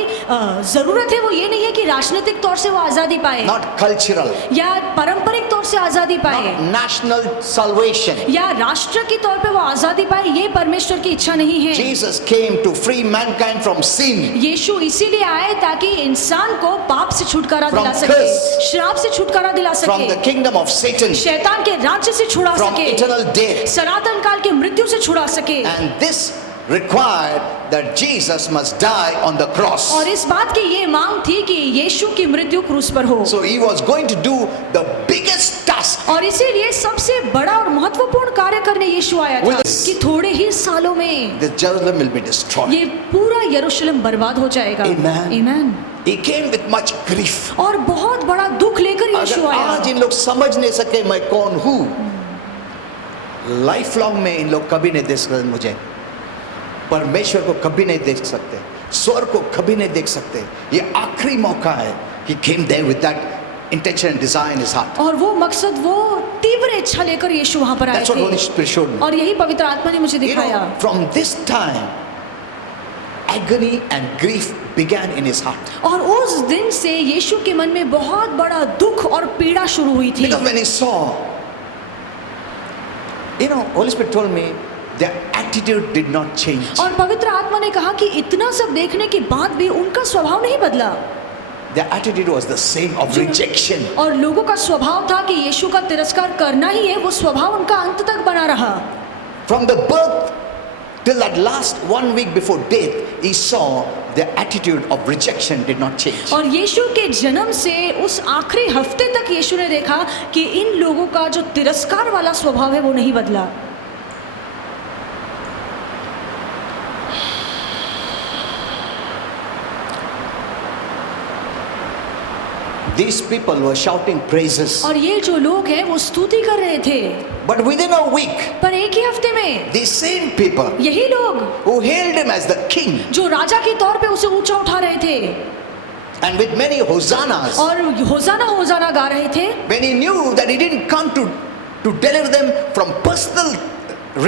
जरूरत है वो ये नहीं है कि राजनीतिक तौर से वो आजादी पाए, Not cultural. या पारंपरिक तौर से आजादी पाए, Not national salvation. या राष्ट्र की तौर पे वो आजादी पाए, ये परमेश्वर की इच्छा नहीं है। Jesus came to free mankind from sin. यीशु इसीलिए आए ताकि इंसान को पाप से छुटकारा From दिला सके, curse. श्राप से छुटकारा दिला From the सके, kingdom of Satan. शैतान के राज्य से छुड़ा From सके, eternal death. सनातन काल के मृत्यु से छुड़ा सके। And this required that Jesus must die on the cross. और इस बात की ये मांग थी कि यीशु की मृत्यु क्रूस पर हो, So he was going to do the biggest task. और इसीलिए सबसे बड़ा और महत्वपूर्ण कार्य करने यीशु आया था Will- कि थोड़े ही सालों में The Jerusalem will be destroyed. ये पूरा यरूशलेम बर्बाद हो जाएगा। Amen. Amen. He came with much grief. और बहुत बड़ा दुख लेकर यीशु अगर आया। आज इन लोग समझ नहीं सके मैं कौन हूं, लाइफ लॉन्ग में इन लोग कभी नहीं देख सकते मुझे, परमेश्वर को कभी नहीं देख सकते, स्वर को कभी नहीं देख सकते। ये आखिरी मौका है। He came there with that intention and desire in his heart. और वो मकसद, वो तीव्र इच्छा लेकर यीशु वहां पर आए That's what Holy थे, Spirit showed me. और यही पवित्र आत्मा ने मुझे You दिखाया। know, from this time, agony and grief began in his heart. और उस दिन से यीशु के मन में बहुत बड़ा दुख और पीड़ा शुरू हुई थी। Because when he saw, you know, Holy Spirit told me their attitude did not change. और पवित्र आत्मा ने कहा कि इतना सब देखने के बाद भी उनका स्वभाव नहीं बदला, Their attitude was the same of rejection. और लोगों का स्वभाव था कि यीशु का तिरस्कार करना ही है, वो स्वभाव उनका अंत तक बना रहा। From the birth till that last 1 week before death, he saw their attitude of rejection did not change. और यीशु के जन्म से उस आखिरी हफ्ते तक यीशु ने देखा कि इन लोगों का जो तिरस्कार वाला स्वभाव है वो नहीं बदला। These people were shouting praises. और ये जो लोग हैं वो स्तुति कर रहे थे, But within a week, पर एक ही हफ्ते में these same people यही लोग who hailed him as the king जो राजा के तौर पे उसे ऊंचा उठा रहे थे and with many hosannas, और होजाना होजाना गा रहे थे, when he knew that he didn't come to deliver them from personal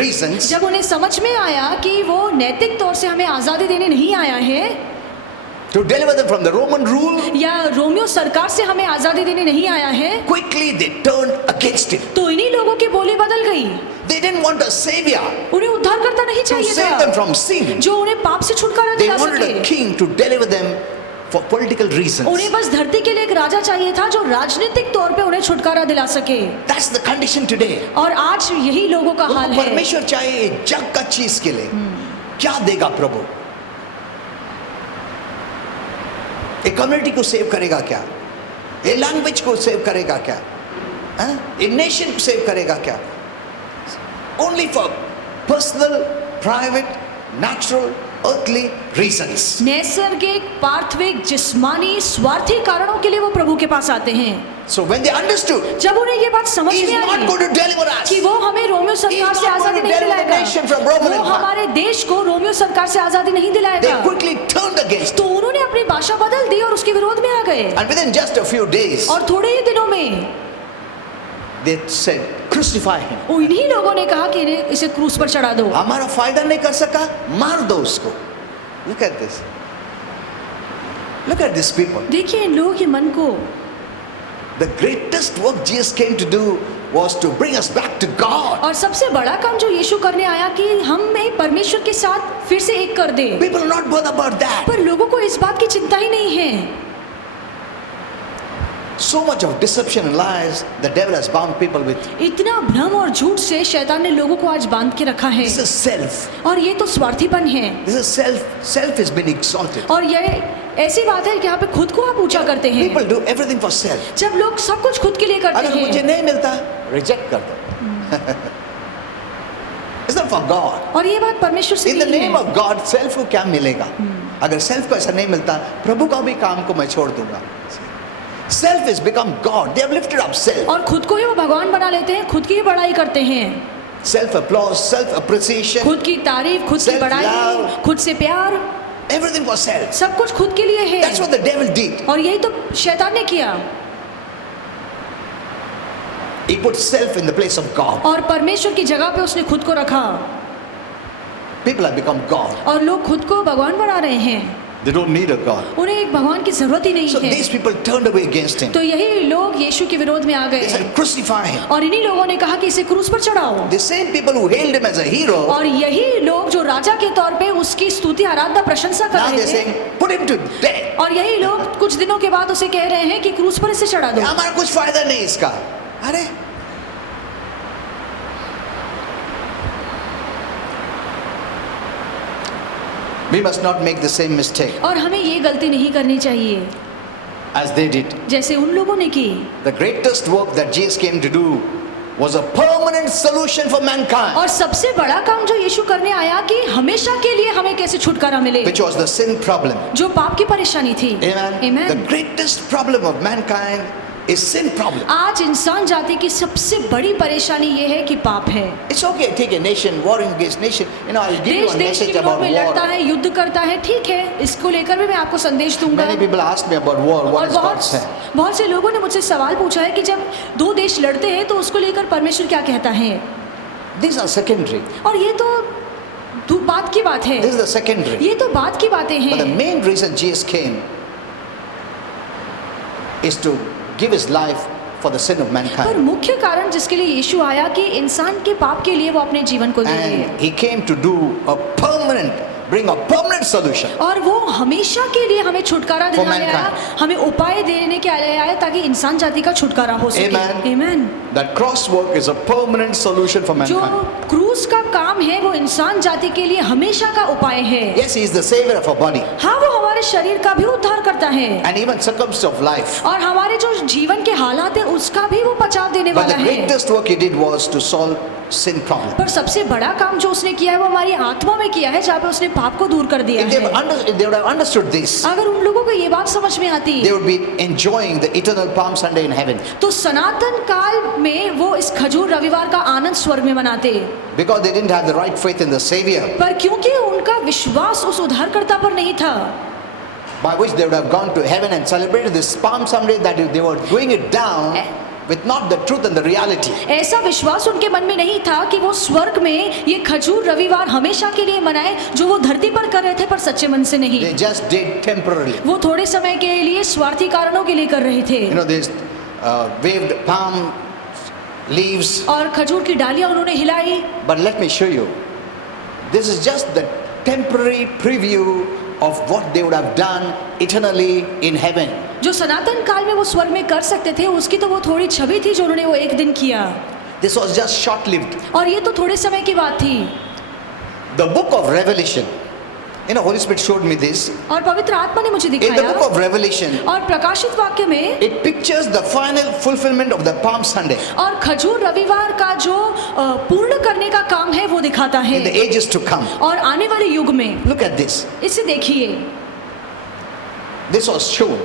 reasons, जब उन्हें समझ में आया कि वो नैतिक तौर से हमें आजादी देने नहीं आया है, to deliver them from the Roman rule, या रोमियो सरकार से हमें आजादी देने नहीं आया है, quickly they turned against him. तो इन्हीं लोगों की बोली बदल गई। They didn't want a savior उन्हें उद्धारकर्ता नहीं to चाहिए save them था from sin. जो उन्हें पाप से छुटकारा They दिला wanted a सके। king to deliver them for political reasons. उन्हें बस धरती के लिए एक राजा चाहिए था जो राजनीतिक तौर पे उन्हें छुटकारा दिला सके। That's the condition today. और आज यही लोगों का हाल उनको है। परमेश्वर चाहिए एक जग का चीज के लिए, क्या देगा प्रभु? एक कम्युनिटी को सेव करेगा क्या? ए लैंग्वेज को सेव करेगा क्या? ए नेशन को सेव करेगा क्या? Only for personal, private, natural, earthly reasons. नैसर्गिक, पार्थिविक, जिस्मानी, स्वार्थी कारणों के लिए वो प्रभु के पास आते हैं। So when they understood, जब उन्हें ये बात समझ He is में not I going to deliver us. कि वो हमें रोमियो सरकार He is से not आजादी going to नहीं deliver the दिलाएगा, nation from Roman वो Empire. हमारे देश को रोमियो सरकार से आजादी नहीं They दिलाएगा। quickly turned against. तो उन्होंने अपनी भाषा बदल दी और उसके विरोध में आ गए, And within just a few days, और थोड़े ही दिनों में they said, crucify him. उन्हीं लोगों ने कहा कि इसे क्रूस पर चढ़ा दो। हमारा फायदा नहीं कर सका, मार दो उसको. Look at this. Look at these people. देखिए इन लोगों के मन को। The greatest work Jesus came to do was to bring us back to God. और सबसे बड़ा काम जो यीशु करने आया कि हमें परमेश्वर के साथ फिर से एक कर दे। People are not bothered about that. पर लोगों को इस बात की चिंता ही नहीं है। So much of deception and lies the devil has bound people with. इतना भ्रम और झूठ से शैतान ने लोगों को आज बांध के रखा है, This is self. और ये तो स्वार्थीपन है। This is self. Self has been exalted. और ये ऐसी बात है कि यहाँ पे खुद को आप ऊंचा करते हैं। People do everything for self. जब लोग सब कुछ खुद के लिए करते अगर मुझे हैं, नहीं मिलता, reject कर दो. It's not for God. और ये बात परमेश्वर से In the नहीं name है। of God, self को क्या मिलेगा? अगर self को ऐसा नहीं मिलता, प्रभु का भी काम को मैं छोड़ दूंगा. Self has become God. They have lifted up self. और खुद को ही वो भगवान बना लेते हैं, खुद की ही बड़ाई करते हैं। Self applause, self appreciation, खुद की तारीफ, खुद की Self बड़ाई, love. खुद से प्यार, everything for self. सब कुछ खुद के लिए है। That's what the devil did. और यही तो शैतान ने किया। He put self in the place of God. और परमेश्वर की जगह पे उसने खुद को रखा People have become God. और लोग खुद को भगवान बना रहे हैं। They don't need a God. उन्हें एक भगवान की जरूरत ही नहीं So है। these people turned away against him. तो यही लोग यीशु के विरोध में आ They गए said, crucify him. और इन्हीं लोगों ने कहा कि इसे क्रूस पर चढ़ाओ। The same people who hailed him as a hero, और यही लोग जो राजा के तौर पे उसकी स्तुति आराधना प्रशंसा कर now रहे they're थे, saying, put him to death. और यही लोग कुछ दिनों के बाद उसे कह रहे हैं कि क्रूस पर इसे चढ़ा दो। हमारा कुछ फायदा नहीं इसका। अरे we must not make the same mistake और हमें ये गलती नहीं करनी चाहिए as they did. जैसे उन लोगों ने की। The greatest work that Jesus came to do was a permanent solution for mankind, और सबसे बड़ा काम जो यीशु करने आया कि हमेशा के लिए हमें कैसे छुटकारा मिले, which was the sin problem. जो पाप की परेशानी थी। Amen. Amen. The greatest problem of mankind is sin problem. आज इंसान जाति की सबसे बड़ी परेशानी ये है कि पाप है। It's okay, take a nation, warring against nation. You know, I'll give you देश a देश के message विरोध about में लड़ता war. है, युद्ध करता है, ठीक है, इसको लेकर भी मैं आपको संदेश दूंगा। Many people ask me about war. What और does God say? बहुत से लोगों ने मुझसे सवाल पूछा है कि जब दो देश लड़ते हैं तो उसको लेकर परमेश्वर क्या कहता है। These are secondary. और ये तो बात की बात है, This is the secondary. ये तो बात की बातें But the हैं। main reason Jesus came is to give his life for the sin of पर mankind. मुख्य कारण जिसके लिए यीशु आया कि इंसान के पाप के लिए वो अपने जीवन को दे दे, And he came to do bring a permanent solution. और वो हमेशा के लिए हमें छुटकारा For दिलाने आया, mankind. हमें उपाय देने के लिए आया ताकि इंसान जाति का छुटकारा हो सके। Amen. Amen. That cross work is a permanent solution for जो mankind. क्रूस का काम है वो इंसान जाति के लिए हमेशा का उपाय है। Yes, he is the savior of our body हाँ, वो हमारे शरीर का भी उद्धार करता है and even circumstance of life. और हमारे जो जीवन के हालात है उसका भी वो बचाव देने But वाला the है। greatest work he did was to solve sin problem. पर सबसे बड़ा काम जो उसने किया है वो हमारी आत्मा में किया है, जहाँ पे उसने पाप को दूर कर दिया If they है। would have understood this, अगर उन लोगों को ये बात समझ में आती they would be enjoying the eternal Palm Sunday in heaven. तो सनातन काल में वो इस खजूर रविवार का आनंद स्वर्ग में मनाते, Because they didn't have the right faith in the Savior, पर क्योंकि उनका विश्वास उस उद्धारकर्ता पर नहीं था, by which they would have gone to heaven and celebrated this Palm Sunday, that they were doing it down with not the truth and the reality. ऐसा विश्वास उनके मन में नहीं था कि वो स्वर्ग में ये खजूर रविवार हमेशा के लिए मनाए जो वो धरती पर कर रहे थे, पर सच्चे मन से नहीं। They just did temporarily. वो थोड़े समय के लिए स्वार्थी कारणों के लिए कर रहे थे। You know, they waved palm leaves. और खजूर की डालियां उन्होंने हिलाई। But let me show you. This is just the temporary preview of what they would have done eternally in heaven. जो सनातन काल में वो स्वर्ग में कर सकते थे उसकी तो वो थोड़ी छवि थी जो उन्होंने वो एक दिन किया, This was just short-lived. और ये तो थोड़े समय की बात थी। The book of Revelation, you know, Holy Spirit showed me this. और पवित्र आत्मा ने मुझे In the दिखाया, book of Revelation, और प्रकाशित वाक्य में it pictures the final fulfillment of the Palm Sunday और खजूर रविवार का जो पूर्ण करने का काम है वो दिखाता है in the ages to come. और आने वाले युग में। Look at this. इसे देखिए, This was shown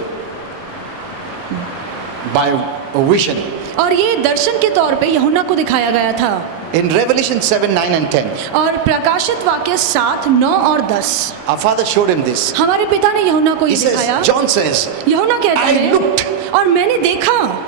by a vision. और ये दर्शन के तौर पे यूहन्ना को दिखाया गया था। In Revelation 7, 9 and 10, और प्रकाशित वाक्य 7, 9 और 10 our father showed him this. हमारे पिता ने यूहन्ना को He ये दिखाया। says, John says, यूहन्ना कहता I है, looked. और मैंने देखा।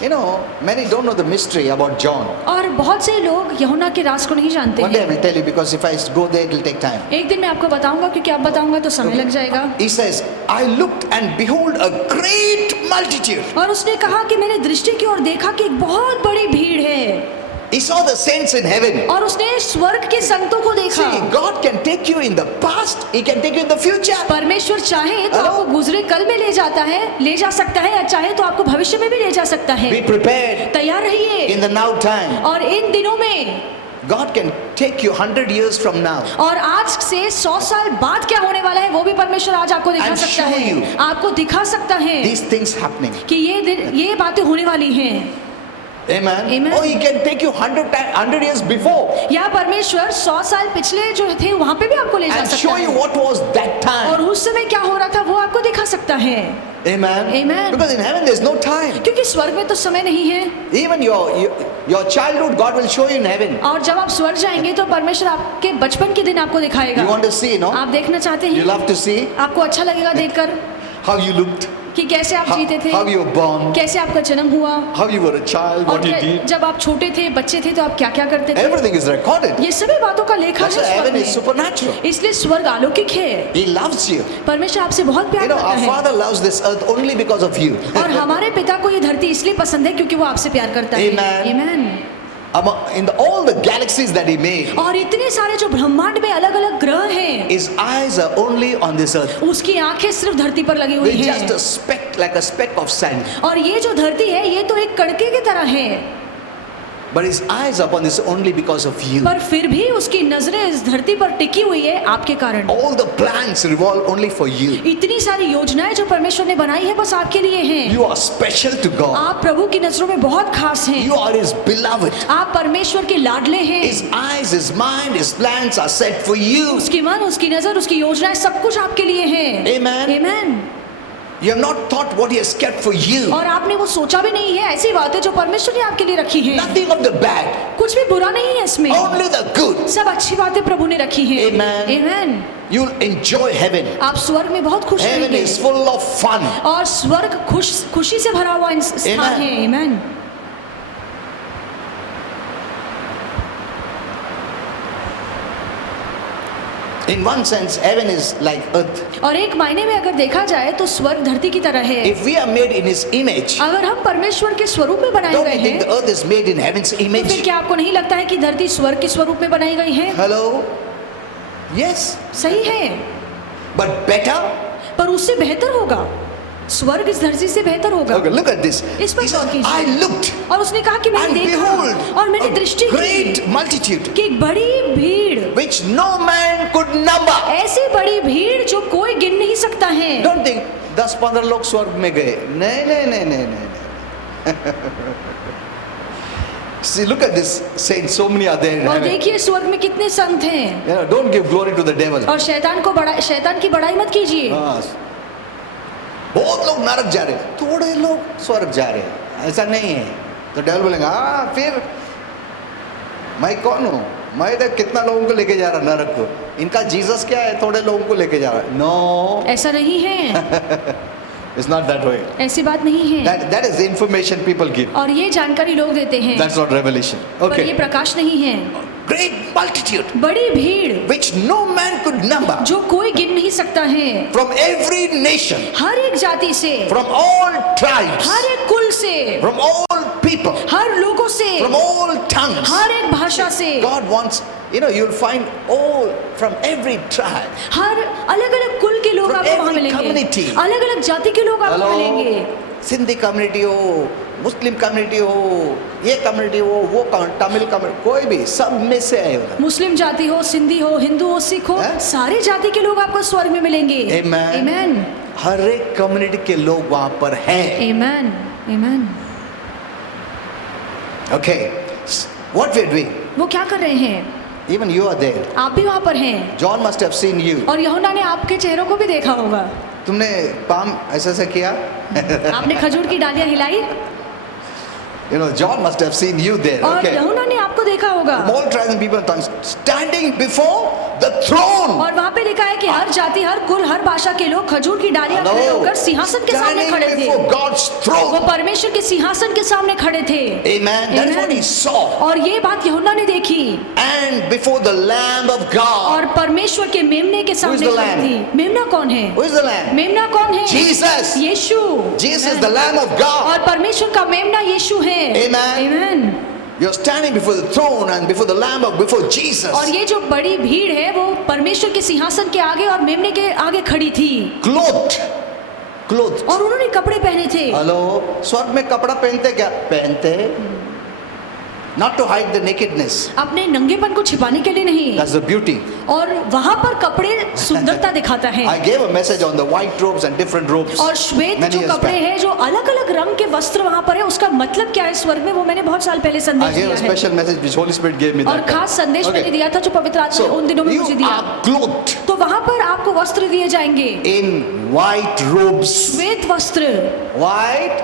You know, many don't know the mystery about John. और बहुत से लोग यूहन्ना के राज को नहीं जानते One day I हैं। will tell you, because if I go there, it will take time. एक दिन मैं आपको बताऊंगा, क्योंकि आप बताऊंगा तो समय लग जाएगा। He says, I looked and behold a great multitude. और उसने कहा कि मैंने दृष्टि की ओर देखा कि एक बहुत बड़ी भीड़ है, He saw the saints in heaven. और उसने स्वर्ग के संतों को देखा। See, God can take you in the past, He can take you in the future. परमेश्वर चाहे तो Hello? आपको गुजरे कल में ले जाता है, ले जा सकता है, या चाहे तो आपको भविष्य में भी ले जा सकता है। Be prepared तैयार रहिए। in the now time. और इन दिनों में God can take you 100 years from now. और आज से 100 साल बाद क्या होने वाला है वो भी परमेश्वर आज आपको दिखा And सकता show है, you. आपको दिखा सकता है These things happening. कि ये बातें होने वाली हैं। Amen. Amen. Or He can take you 100 years before या परमेश्वर 100 साल पिछले जो थे वहां पे भी आपको ले जा and सकता show you है, what was that और time. उस समय क्या हो रहा था वो आपको दिखा सकता है। Amen. Amen. Because in heaven there's no time. क्योंकि स्वर्ग में तो समय नहीं है, Even your childhood, God will show you in heaven. और जब आप स्वर्ग जाएंगे तो परमेश्वर आपके बचपन के दिन आपको दिखाएगा। You want to see, no? आप देखना चाहते You हैं, love to see आपको अच्छा लगेगा देखकर how you looked. कि कैसे आप जीते थे, how you were born, कैसे आपका जन्म हुआ, how you were a child, और what you did. जब आप छोटे थे, बच्चे थे, तो आप क्या क्या करते थे। Everything is recorded. ये सभी बातों का लेखा That's why है heaven स्वर्ग is में। supernatural. इसलिए स्वर्ग अलौकिक है। He loves you. परमेश्वर आपसे बहुत प्यार You know, करता our है Father loves this earth only because of you. और हमारे पिता को ये धरती इसलिए पसंद है क्योंकि वो आपसे प्यार करता है। Amen. Amen. All the galaxies that He made, और इतने सारे जो ब्रह्मांड में अलग अलग ग्रह हैं, His eyes are only on this earth. उसकी आंखें सिर्फ धरती पर लगी हुई We're हैं। just a speck, like a speck of sand. और ये जो धरती है, ये तो एक कणके की तरह है, But His eyes are upon this only because of you. पर फिर भी उसकी नजरें इस धरती पर टिकी हुई है आपके कारण। All the plans revolve only for you. इतनी सारी योजनाएं जो परमेश्वर ने बनाई है बस आपके लिए हैं। You are special to God. आप प्रभु की नजरों में बहुत खास हैं। You are His beloved. आप परमेश्वर के लाडले हैं। His eyes, His mind, His plans are set for you. उसकी मन, उसकी नजर, उसकी योजनाएं सब कुछ आपके लिए हैं। Amen. Amen. You have not thought what He has kept for you. और आपने वो सोचा भी नहीं है, ऐसी बातें जो परमेश्वर ने आपके लिए रखी हैं। Nothing of the bad, कुछ भी बुरा नहीं है इसमें, only the good. सब अच्छी बातें प्रभु ने रखी हैं। Amen. Amen. You'll enjoy heaven. आप स्वर्ग में बहुत खुश Heaven रहेंगे is full of fun. और स्वर्ग खुशी से भरा हुआ स्थान Amen. है। Amen. In one sense, heaven is like earth. और एक मायने में अगर देखा जाए तो स्वर्ग धरती की तरह है। If we are made in His image, अगर हम परमेश्वर के स्वरूप में बनाए don't गए you think हैं, the earth is made in heaven's तो फिर image? क्या आपको नहीं लगता है कि धरती स्वर्ग के स्वरूप में बनाई गई है? Hello? Yes. सही है, But better? पर उससे बेहतर होगा। स्वर्ग इस धरती से बेहतर होगा। Okay, look at this. इस पर He गौर said, कीजिए। I looked और उसने कहा कि मैंने and देखा behold और मैंने a दृष्टि की great multitude कि एक बड़ी भीड़, which no man could number. ऐसी बड़ी भीड़ जो कोई गिन नहीं सकता है। Don't think 10-15 लोग स्वर्ग में गए। नहीं नहीं नहीं नहीं नहीं। See, look at this saints. So many are there in और heaven. देखिए स्वर्ग में कितने संत हैं। You know, don't give glory to the devil. और शैतान की बड़ाई मत कीजिए। हाँ, बहुत लोग नरक जा रहे हैं, थोड़े लोग स्वर्ग जा रहे हैं, ऐसा नहीं है। तो डेविल बोलेगा, हाँ फिर मैं कौन हूँ, मैं तो कितना लोगों को लेके जा रहा नरक को, इनका जीसस क्या है, थोड़े लोगों को लेके जा रहा है। नो, ऐसा नहीं है, इट्स नॉट दैट वे। ऐसी बात नहीं है। That is information people give, और ये जानकारी लोग देते हैं, दैट्स नॉट रेवलेशन। पर ये ओके, प्रकाश नहीं है। ग्रेट मल्टीट्यूड बड़ी भीड़ which no man could number, जो कोई गिन नहीं सकता है, फ्रॉम एवरी नेशन, हर एक जाति से, फ्रॉम ऑल ट्राइब्स, हर एक कुल से, फ्रॉम ऑल पीपल, हर लोगों से, फ्रॉम ऑल टंग्स। हर एक भाषा से। God wants, you know, you'll find all from every tribe. हर अलग अलग कुल के लोग From आपको वहाँ every मिलेंगे, community. अलग अलग जाति के लोग आपको मिलेंगे। सिंधी कम्युनिटी हो, मुस्लिम कम्युनिटी हो, ये कम्युनिटी हो, वो तमिल कम्युनिटी, कोई भी, सब में से आए उधर। मुस्लिम जाति हो, सिंधी हो, हिंदू हो, सिख हो, हाँ? सारे जाति के लोग आपको स्वर्ग में मिलेंगे। Amen. Amen. हर एक कम्युनिटी के लोग वहां पर हैं। Amen. Amen. Okay, what we're doing? वो क्या कर रहे हैं? Even you are there. आप भी वहाँ पर हैं। John must have seen you. और यूहन्ना ने आपके चेहरों को भी देखा होगा। तुमने पाम ऐसा ऐसा किया? आपने खजूर की डालियाँ हिलाई You know, John must have seen you there. और Okay. यूहन्ना ने आपको देखा होगा। All tribes and people and tongues standing before the throne. और वहाँ पे लिखा है कि हर जाति, हर कुल, हर भाषा के लोग खजूर की डालियाँ खड़े होकर सिंहासन के सामने Standing खड़े थे। before God's वो throne. परमेश्वर के सिंहासन के सामने खड़े थे। Amen. That is what he saw. और ये बात यूहन्ना ने देखी And before the Lamb of God. और परमेश्वर के मेमने के सामने the खड़ी lamb? थी। मेमना कौन है? Who is the Lamb? मेमना कौन है? Jesus. Yeshu. Jesus is the Lamb of God. और परमेश्वर का मेमना यीशु है। Amen. Amen. You're standing before the throne and before the Lamb of before Jesus. और ये जो बड़ी भीड़ है वो परमेश्वर के सिंहासन के आगे और मेमने के आगे खड़ी थी। Clothed. Clothed. और उन्होंने कपड़े पहने थे। हेलो, स्वर्ग में कपड़ा पहनते क्या? पहनते, not to hide the nakedness. अपने नंगेपन को छिपाने के लिए नहीं। That's the beauty. और वहाँ पर कपड़े सुंदरता दिखाता है। I gave a message on the white robes and different robes. और श्वेत many जो years कपड़े back. हैं, जो अलग अलग रंग के वस्त्र वहाँ पर है, उसका मतलब क्या है स्वर्ग में, वो मैंने बहुत साल पहले I संदेश gave दिया a है। special message which Holy Spirit gave me और that time. खास संदेश Okay. मैंने दिया था जो पवित्र आत्मा ने उन दिनों में you मुझे दिया। are clothed तो वहाँ पर आपको वस्त्र दिए जाएंगे, in white robes. श्वेत वस्त्र। White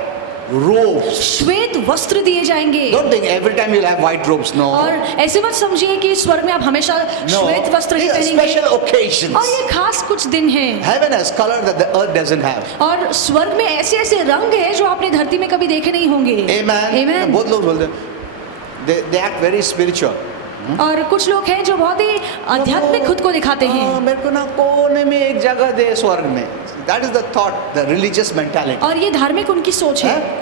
robes. श्वेत वस्त्र दिए जाएंगे। Don't think every time you'll have white robes. No. और ऐसे मत समझिए कि स्वर्ग में आप हमेशा No. श्वेत वस्त्र ही These are पहनेंगे। special occasions. और ये खास कुछ दिन हैं। Heaven has color that the earth doesn't have. और स्वर्ग में ऐसे ऐसे रंग हैं जो आपने धरती में कभी देखे नहीं होंगे। Amen. Amen. बहुत लोग बोलते हैं, they act very spiritual. और कुछ लोग हैं जो बहुत ही आध्यात्मिक खुद को दिखाते हैं। मेरे को ना कोने में एक जगह दे स्वर्ग में. That is the thought, the religious mentality. और ये धार्मिक उनकी सोच है।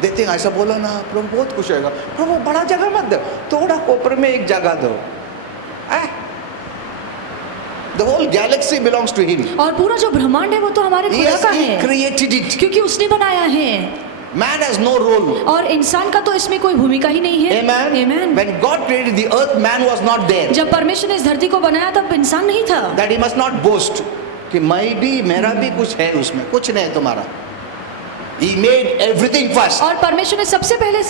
They think ऐसा बोला ना प्रभु बहुत खुश होएगा. प्रभु बड़ा जगह मत दो, थोड़ा कोपरे में एक जगह दो. The whole galaxy belongs to him. और पूरा जो ब्रह्मांड है वो तो हमारे खुदा Yes, का he है, created it. क्योंकि उसने बनाया है। Man has no role. और इंसान का तो इसमें कोई भूमिका ही नहीं है। Amen. Amen. When God created the earth, man was not there. जब परमेश्वर ने इस धरती को बनाया तब इंसान नहीं था। That he must not boast. कि मैं भी मेरा भी कुछ है उसमें, कुछ नहीं है तुम्हारा. He made everything first. और परमेश्वर ने सबसे पहले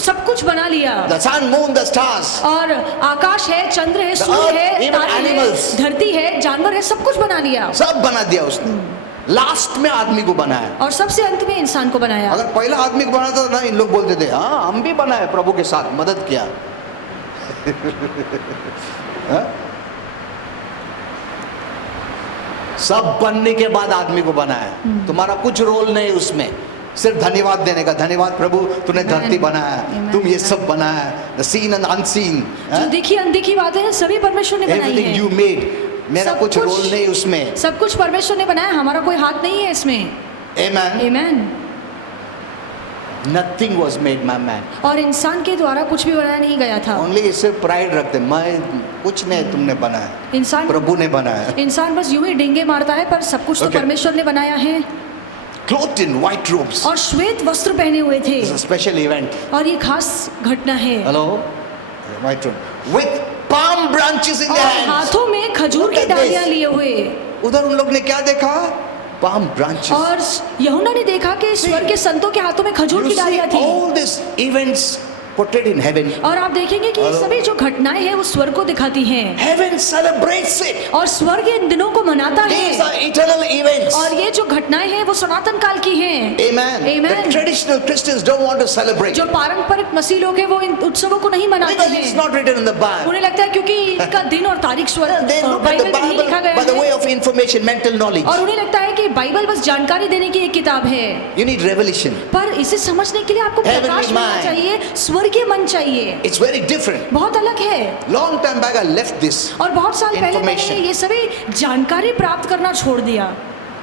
सब कुछ बना लिया। The sun, moon, the stars. और आकाश है, चंद्र है, The सूर्य earth, है, even तारे animals. है, धरती है, जानवर है, सब कुछ बना लिया। सब बना दिया उसने. लास्ट में आदमी को बनाया. और सबसे अंत में इंसान को बनाया। अगर पहला आदमी को बनाता था ना, इन लोग बोलते थे हाँ हम भी बनाए, प्रभु के साथ मदद किया. हाँ? सब बनने के बाद आदमी को बनाया. तुम्हारा कुछ रोल नहीं उसमें, सिर्फ धन्यवाद देने का. धन्यवाद प्रभु, तूने Amen. धरती बनाया, Amen. तुम ये सब बनाया. The seen and unseen. जो देखी अनदेखी बातें हैं सभी परमेश्वर ने बनाई Everything है। you made. मेरा सब कुछ कुछ- रोल नहीं उसमें. सब कुछ परमेश्वर ने बनाया, हमारा कोई हाथ नहीं है इसमें। Amen. Amen. Nothing was made by man. और इंसान के द्वारा कुछ भी बनाया नहीं गया था। Only इससे प्राइड रखते, मैं कुछ नहीं तुमने बनाया, इंसान प्रभु ने बनाया. इंसान बस यूं ही डिंगे मारता है, पर सब कुछ तो Okay. परमेश्वर ने बनाया है। Clothed in white robes. और श्वेत वस्त्र पहने हुए थे। It's a special event. और ये खास घटना है। Hello? White robe. With palm branches in और their hands. हाथों में खजूर Look की at this. डालियां लिए हुए। उधर उन लोग ने क्या देखा? Palm branches. और यूहन्ना ने देखा कि स्वर्ग के संतों के हाथों में खजूर You की see डालियां थी। all these events portrayed in heaven. और आप देखेंगे कि ये Hello? सभी जो घटनाएं हैं वो स्वर्ग को दिखाती हैं। Heaven celebrates it. और स्वर्ग इन दिनों को मनाता These है। are eternal events. और ये जो घटनाएं हैं वो सनातन काल की हैं। Amen. Amen. The traditional Christians don't want to celebrate. जो पारंपरिक मसीह लोग हैं वो इन उत्सवों को नहीं मनाते Because it's हैं। not written in the Bible. उन्हें लगता है क्योंकि इसका दिन और तारीख स्वर्ग They look at Bible the में नहीं Bible लिखा गया by the way है। of information, mental knowledge. और उन्हें लगता है कि बाइबल बस जानकारी देने की एक किताब है। You need revelation. पर इसे समझने के लिए आपको Heavenly प्रकाश मिलना mind. चाहिए, स्वर्गीय मन चाहिए। It's very different. बहुत अलग है। Long time back I left this. और बहुत साल पहले Information. मैंने ये सभी जानकारी प्राप्त करना छोड़ दिया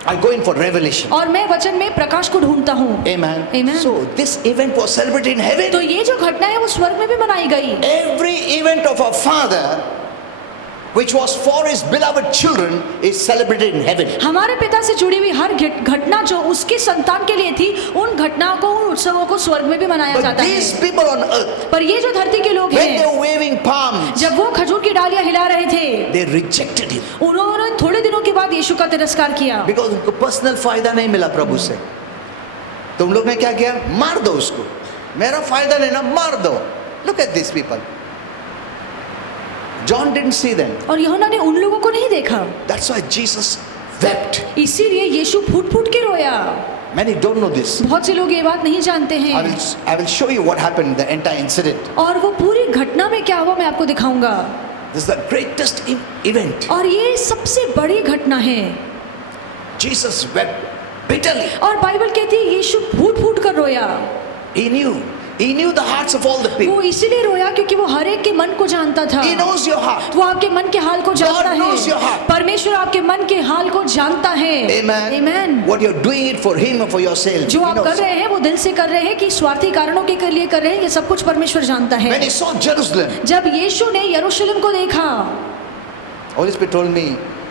I go in for revelation. और मैं वचन में प्रकाश को ढूंढता हूँ। Amen. Amen. So this event was celebrated in तो heaven. ये जो घटना है वो स्वर्ग में भी मनाई गई। Every event of our Father, which was for His beloved children, is celebrated in heaven. हमारे पिता से जुड़ी हुई हर घटना जो उसकी संतान के लिए थी, उन घटनाओं को, उन उत्सवों को स्वर्ग में भी मनाया But जाता these है। people on earth, पर ये जो धरती के लोग when they हैं, were waving palms, जब वो खजूर की डालियां हिला रहे थे, they rejected Him. उन्होंने थोड़े दिनों के बाद यीशु का तिरस्कार किया। Because उनको पर्सनल फायदा नहीं मिला प्रभु से. तो उन लोग ने क्या किया? मार दो उसको. मेरा फायदा लेना, मार दो. Look at these people. John didn't see them. और यूहन्ना ने उन लोगों को नहीं देखा, That's why Jesus wept. इसीलिए यीशु फूट फूट के रोया। Many don't know this. बहुत से लोग ये बात नहीं जानते I हैं। will show you what happened, the entire incident. और वो पूरी घटना में क्या हुआ मैं आपको दिखाऊंगा। This is the greatest event. और ये सबसे बड़ी घटना है। Jesus wept bitterly. और बाइबल कहती है यीशु फूट फूट कर रोया। He knew the hearts of all the वो people. इसीलिए रोया क्योंकि वो हर एक के मन को जानता था। He knows your heart. वो आपके मन के हाल को जानता knows your है। heart. परमेश्वर आपके मन के हाल को जानता है। Amen. Amen. What you're doing it for Him or for yourself. जो He आप knows. कर रहे हैं वो दिल से कर रहे हैं कि स्वार्थी कारणों के लिए कर रहे हैं, ये सब कुछ परमेश्वर जानता When है। He saw Jerusalem, जब यीशु ने यरूशलेम को देखा, Holy Spirit told me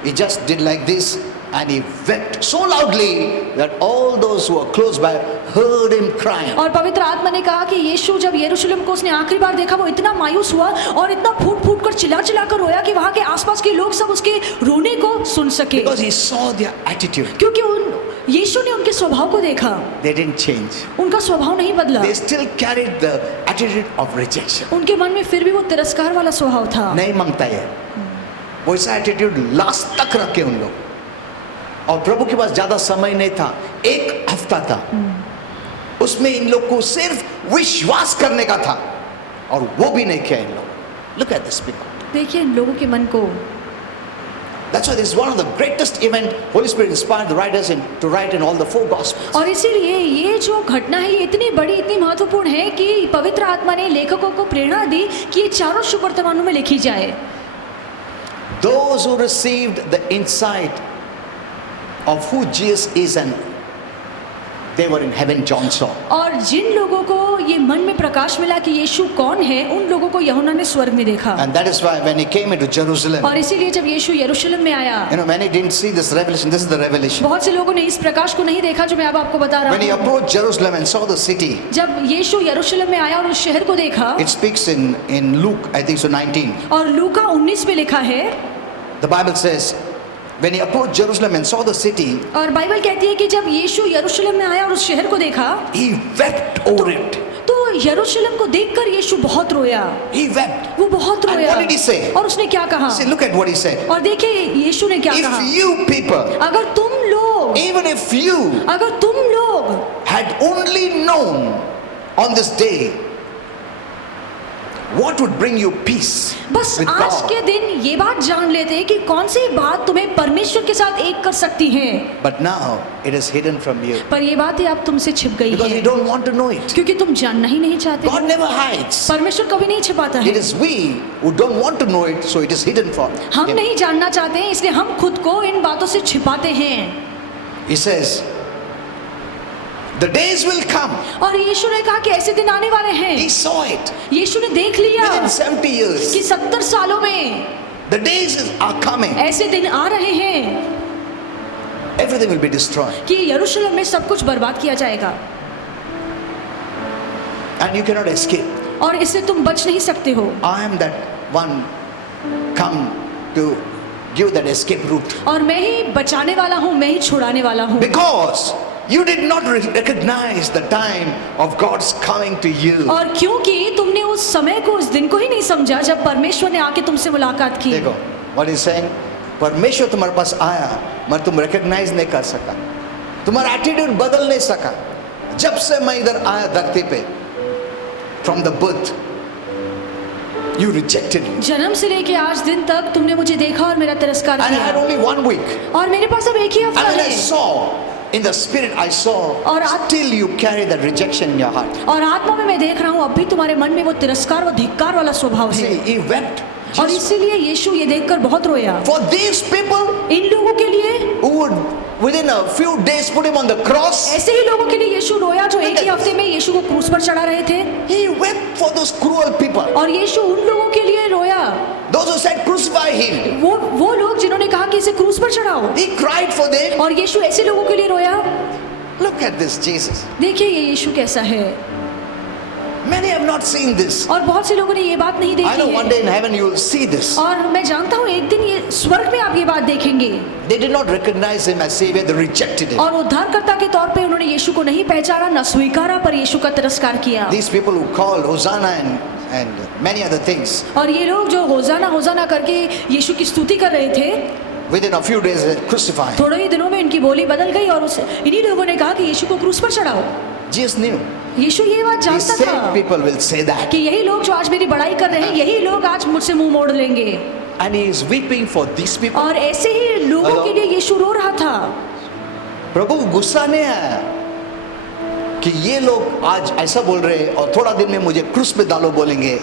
He just did like this and He wept so loudly that all those who were close by heard Him crying. और पवित्र आत्मा ने कहा कि यीशु जब यरूशलेम को उसने आखिरी बार देखा, वो इतना मायूस हुआ और इतना फूट फूट कर चिल्ला चिल्ला कर रोया कि वहां के आसपास के लोग सब उसके रोने को सुन सके। Because He saw their attitude. क्योंकि यीशु ने उनके स्वभाव को देखा, They didn't change. उनका स्वभाव नहीं बदला। They still carried the attitude of rejection. उनके मन में फिर भी वो तिरस्कार वाला स्वभाव था। नहीं मांगता है, वैसा एटीट्यूड लास्ट तक रखे उन लोग। और प्रभु के पास ज्यादा समय नहीं था, एक हफ्ता था। उसमें इन लोग को सिर्फ विश्वास करने का था और वो भी नहीं किया इन लोग. Look at this people. देखिए इन लोगों के मन को. That's why this is one of the greatest event Holy Spirit inspired the writers to write in all the 4 Gospels. और इसीलिए ये जो घटना है ये इतनी बड़ी इतनी महत्वपूर्ण है कि पवित्र आत्मा ने लेखकों को प्रेरणा दी कि ये चारों सुवर्तमानों में लिखी जाए. Those who received the insight of who Jesus is and they were in heaven, John saw. और जिन लोगों को ये मन में प्रकाश मिला कि यीशु कौन है उन लोगों को यूहन्ना ने स्वर्ग में देखा. And that is why when he came into Jerusalem, और इसीलिए जब यीशु यरूशलेम में आया, many didn't see this revelation. This is the revelation. बहुत से लोगों ने इस प्रकाश को नहीं देखा जो मैं अब आपको बता रहा When he हूँ. approached Jerusalem and saw the city, जब यीशु यरूशलेम में आया और उस शहर को देखा, it speaks in Luke, I think so 19. और लूका 19 में लिखा है, The Bible says, when he approached Jerusalem and saw the city, और बाइबल कहती है कि जब यीशु यरूशलेम में आया और उस शहर को देखा, he wept over it. तो यरूशलेम को देखकर यीशु बहुत रोया. He wept. वो बहुत And रोया. what did he say? और उसने क्या कहा? See, look at what he said. और देखिए यीशु ने क्या कहा? If you people, अगर तुम लोग, even if you अगर तुम लोग had only known on this day what would bring you peace बस with आज God. के दिन ये बात जान लेते कि कौन सी बात तुम्हें परमेश्वर के साथ एक कर सकती है. But now it is hidden from you पर ये बातें अब तुमसे छिप गई because है you don't want to know it. क्योंकि तुम जानना ही नहीं चाहते. God never hides. परमेश्वर कभी नहीं छिपाता It है. is we who don't want to know it, so it is hidden from हम him. नहीं जानना चाहते हैं इसलिए हम खुद को इन बातों से छिपाते हैं. He says, the days will come. और यीशु ने कहा कि ऐसे दिन आने वाले हैं. He saw it यीशु ने देख लिया within 70 years. कि 70 सालों में The days are coming. ऐसे दिन आ रहे हैं Everything will be destroyed. कि यरूशलेम में सब कुछ बर्बाद किया जाएगा And you cannot escape. और इससे तुम बच नहीं सकते हो. I am that one come to give that escape route. और मैं ही बचाने वाला हूँ, मैं ही छुड़ाने वाला हूँ. Because you did not recognize the time of God's coming to you. और क्योंकि तुमने उस समय को, उस दिन को ही नहीं समझा जब परमेश्वर ने आके तुमसे मुलाकात की. देखो, what he's saying, परमेश्वर तुम्हारे पास आया मगर तुम recognize नहीं कर सका, तुम्हारा attitude बदल नहीं सका. जब से मैं इधर आया धरती पे, from the birth, you rejected me. जन्म से लेके आज दिन तक तुमने मुझे देखा और मेरा तिरस्कार And I had किया. only 1 week. और मेरे पास अब एक ही हफ्ता And when I है. saw, in the spirit I saw, और आप- still you carry that rejection in your heart. और आत्मा में मैं देख रहा हूँ अब भी तुम्हारे मन में वो तिरस्कार, वो धिक्कार वाला स्वभाव See, है. he wept. और Just इसीलिए यीशु ये देखकर बहुत रोया. for these people इन लोगों के लिए, who would within a few days put him on the cross. ऐसे ही लोगों के लिए यीशु रोया जो एक ही हफ्ते में यीशु को क्रूस पर चढ़ा रहे थे. He wept for those cruel people. और यीशु उन लोगों के लिए रोया, Those who said crucify him. वो लोग जिन्होंने कहा कि इसे क्रूस पर चढ़ाओ. He cried for them. और यीशु ऐसे लोगों के लिए रोया. Look at this Jesus. देखिए ये यीशु कैसा है. Many have not seen this. और बहुत से लोगों ने ये बात नहीं I know देखी one है. day in heaven you will see this. और मैं जानता हूँ एक दिन ये स्वर्ग में आप ये बात देखेंगे. They did not recognize him as Savior, they rejected him. और उद्धारकर्ता के तौर पे उन्होंने यीशु को नहीं पहचाना, न स्वीकारा, पर यीशु का तिरस्कार किया. These people who call Hosanna and many other things, और ये लोग जो होजाना होजाना करके यीशु की स्तुति कर रहे थे, within a few days they crucified. थोड़े ही दिनों में इनकी बोली बदल गई और इन्हीं लोगों ने कहा कि यीशु को क्रूस पर चढ़ाओ. Jesus knew. यीशु ये बात These जानता same था people will say that. कि यही लोग जो आज मेरी बड़ाई कर रहे हैं, यही लोग आज मुझसे मुंह मोड़ लेंगे. And he is weeping for these people. और ऐसे ही लोगों के लिए यीशु रो रहा था. प्रभु को गुस्सा नहीं आया कि ये लोग आज ऐसा बोल रहे हैं और थोड़ा दिन में मुझे क्रूस पे डालो बोलेंगे.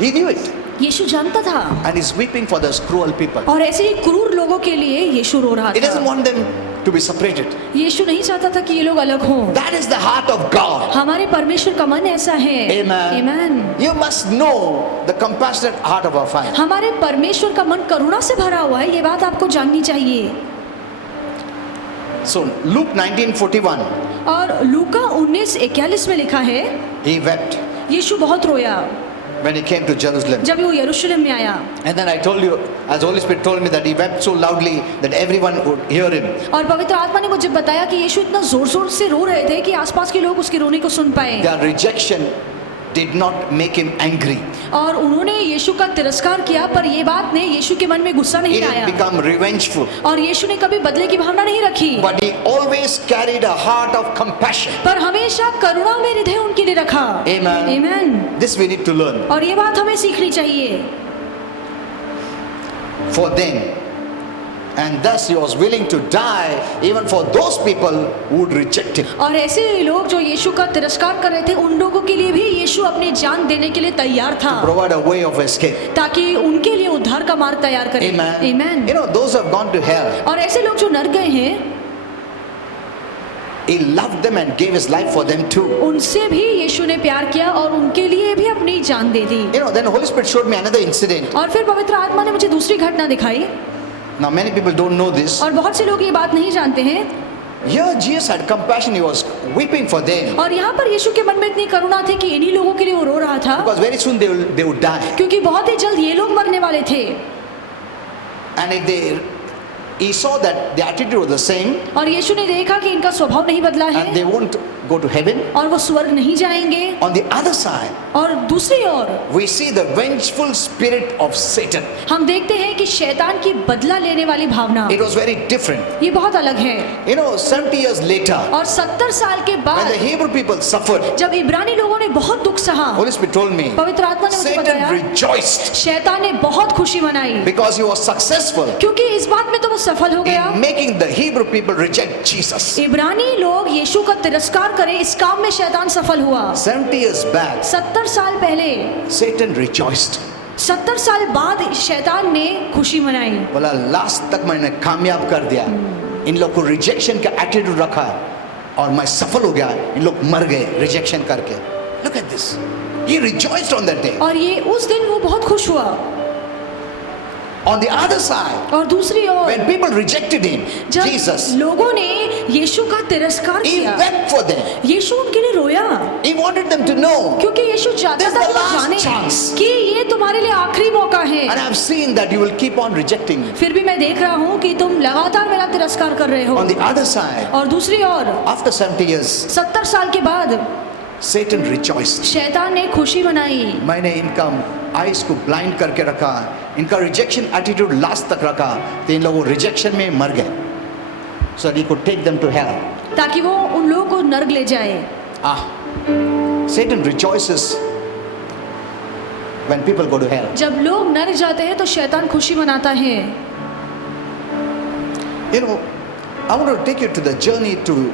He knew it. यीशु जानता था. And he's weeping for those cruel people. और ऐसे ही क्रूर लोगों के लिए यीशु रो रहा He doesn't था. want them to be separated. यीशु नहीं चाहता था कि ये लोग अलग हों. That is the heart of God. हमारे परमेश्वर का मन ऐसा है. Amen. Amen. You must know the compassionate heart of our Father. हमारे परमेश्वर का मन करुणा से भरा हुआ है, ये बात आपको जाननी चाहिए. So Luke 19:41, और लूका 19:41 में लिखा है, he wept यीशु बहुत रोया when he came to Jerusalem. जब वो यरूशलेम में आया. And then I told you, as Holy Spirit told me, that he wept so loudly that everyone would hear him. और पवित्र आत्मा ने मुझे बताया कि यीशु इतना जोर जोर से रो रहे थे कि आसपास के लोग उसके रोने को सुन पाए. Their rejection did not make him angry. और उन्होंने यीशु का तिरस्कार किया, पर ये बात ने यीशु के मन में गुस्सा He नहीं didn't आया become revengeful. और यीशु ने कभी बदले की भावना नहीं रखी, But he always carried a heart of compassion. पर हमेशा करुणा में हृदय उनके लिए रखा। Amen. Amen. This we need to learn. और ये बात हमें सीखनी चाहिए। For them. And thus he was willing to die even for those people who would reject him. और ऐसे लोग जो यीशु का तिरस्कार कर रहे थे, उन लोगों के लिए भी यीशु अपनी जान देने के लिए तैयार था, Provide a way of escape. ताकि उनके लिए उद्धार का मार्ग तैयार करे। Amen. Amen. You know, those who have gone to hell, और ऐसे लोग जो नरक गए हैं, he loved them and gave his life for them too. उनसे भी यीशु ने प्यार किया और उनके लिए भी अपनी जान दे दी। You know, then the Holy Spirit showed me another incident. और फिर पवित्र आत्मा ने मुझे दूसरी घटना दिखाई, Now many people don't know this. और बहुत से लोग ये बात नहीं जानते हैं। Here Jesus had compassion. He was weeping for them और यहाँ पर यीशु के मन में इतनी करुणा थी कि इन्हीं लोगों के लिए वो रो रहा था, because very soon they would die. क्योंकि बहुत ही जल्द ये लोग मरने वाले थे। And if he saw that the attitude was the same और यीशु ने देखा कि इनका स्वभाव नहीं बदला and है they won't go to heaven. और वो स्वर्ग नहीं जाएंगे। On the other side, और दूसरी ओर we see the vengeful spirit of Satan. हम देखते हैं कि शैतान की बदला लेने वाली भावना, It was very different. ये बहुत अलग है। You know, 70 years later, और 70 साल के when बाद the Hebrew people suffered, जब इब्रानी लोगों ने बहुत दुख सहा, Holy Spirit told me, पवित्र आत्मा ने मुझे Satan बताया, rejoiced शैतान ने बहुत खुशी मनाई, because he was successful क्योंकि इस बात में तो वो सफल हो गया। in making the Hebrew people reject Jesus. इब्रानी लोग यीशु का तिरस्कार करें, इस काम में शैतान सफल हुआ। 70 years back, 70 साल पहले, Satan rejoiced. 70 साल बाद शैतान ने खुशी मनाई। बोला लास्ट तक मैंने कामयाब कर दिया, इन लोग को रिजेक्शन का एटीट्यूड रखा और मैं सफल हो गया, इन लोग मर गए रिजेक्शन करके। Look at this. He rejoiced on that day. और ये उस दिन वो बहुत खुश हुआ। On the other side, और दूसरी ओर when people rejected him, जब Jesus, लोगों ने यीशु का तिरस्कार he किया, wept for them. यीशु उनके लिए रोया, He wanted them to know. क्योंकि यीशु चाहता This is था the कि वो last जाने chance. कि ये तुम्हारे लिए आखिरी मौका है। And I've seen that you will keep on rejecting me. फिर भी मैं देख रहा हूँ कि तुम लगातार मेरा तिरस्कार कर रहे हो। On the other side, और दूसरी ओर after 70 years, 70 साल के बाद Satan rejoiced. शैतान ने खुशी मनाई। मैंने इनका आइज को ब्लाइंड करके रखा, इनका रिजेक्शन एटीट्यूड लास्ट तक रखा, तो इन लोगों रिजेक्शन में मर गए। So he could take them to hell. ताकि वो उन लोगों को नर्क ले जाए। Satan rejoices when people go to hell. जब लोग नर्क जाते हैं तो शैतान खुशी मनाता है। You know, I want to take you to the journey to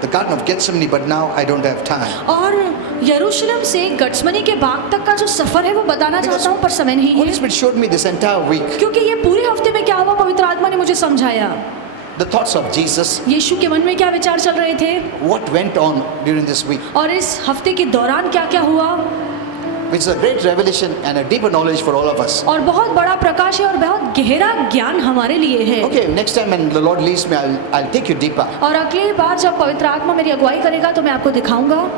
the Garden of Gethsemane, but now I don't have time. और यरूशलेम से गठसमनी के बाग तक का जो सफर है वो बताना चाहता हूँ, पर समय नहीं Holy है, Spirit showed me this entire week क्योंकि ये पूरे हफ्ते में क्या हुआ पवित्र आत्मा ने मुझे समझाया। the thoughts of Jesus, यीशु के मन में क्या विचार चल रहे थे what went on during this week, और इस हफ्ते के दौरान क्या क्या हुआ, which is a great revelation and a deeper knowledge for all of us. और बहुत बड़ा प्रकाश है और बहुत गहरा ज्ञान हमारे लिए है। Okay, next time when the Lord leads me, I'll take you deeper. और अगली बार जब पवित्र आत्मा मेरी अगुवाई करेगा तो मैं आपको दिखाऊंगा।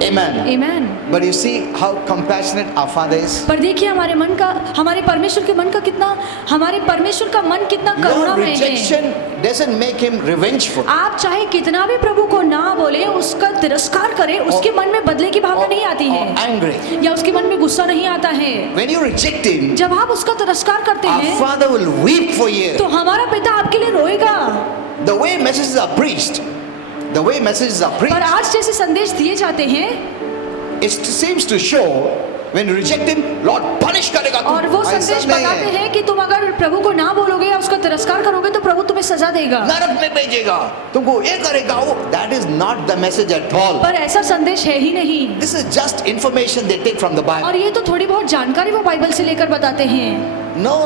Amen. आमीन। But you see how compassionate our Father is. पर देखिए हमारे परमेश्वर के मन का कितना, हमारे परमेश्वर का मन कितना Your करुणामय है। rejection doesn't make him revengeful आप चाहे कितना भी प्रभु को ना बोले, उसका तिरस्कार करें, उसके मन में बदले की भावना नहीं आती or है, angry. या उसके मन में गुस्सा नहीं आता है। When you reject him, जब आप उसका तिरस्कार करते our हैं Father will weep for you. तो हमारा पिता आपके लिए रोएगा। The way messages are preached, पर आज जैसे संदेश दिए जाते हैं, it seems to show when you reject him, Lord punish करेगा तुम। और वो संदेश बताते हैं कि तुम अगर प्रभु को ना बोलोगे या उसका तिरस्कार करोगे तो प्रभु तुम्हें सजा देगा, नरक में भेजेगा, तुमको ये करेगा वो। That is not the message at all. पर ऐसा संदेश है ही नहीं। This is just information they take from the Bible. और ये तो थोड़ी बहुत जानकारी वो बाइबल से लेकर बताते हैं। No.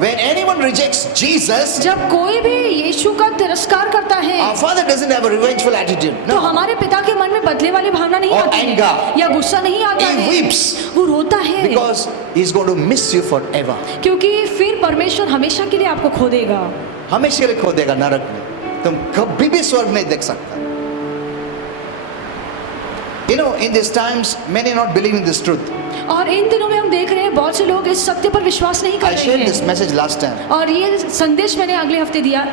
When anyone rejects Jesus, जब कोई भी यीशु का तिरस्कार करता है our Father doesn't have a revengeful attitude. तो No. हमारे पिता के मन में बदले वाली भावना नहीं Or आती anger. है या गुस्सा नहीं आता He है, weeps. वो रोता है, Because he's going to miss you forever. क्योंकि फिर परमेश्वर हमेशा के लिए आपको खो देगा, हमेशा के लिए खो देगा नरक में, तुम कभी भी स्वर्ग नहीं देख सकता। You know, in these times, many are not believing this truth. और इन दिनों में हम देख रहे हैं बहुत से लोग इस सत्य पर विश्वास नहीं कर I रहे shared this हैं। message last time. और ये संदेश मैंने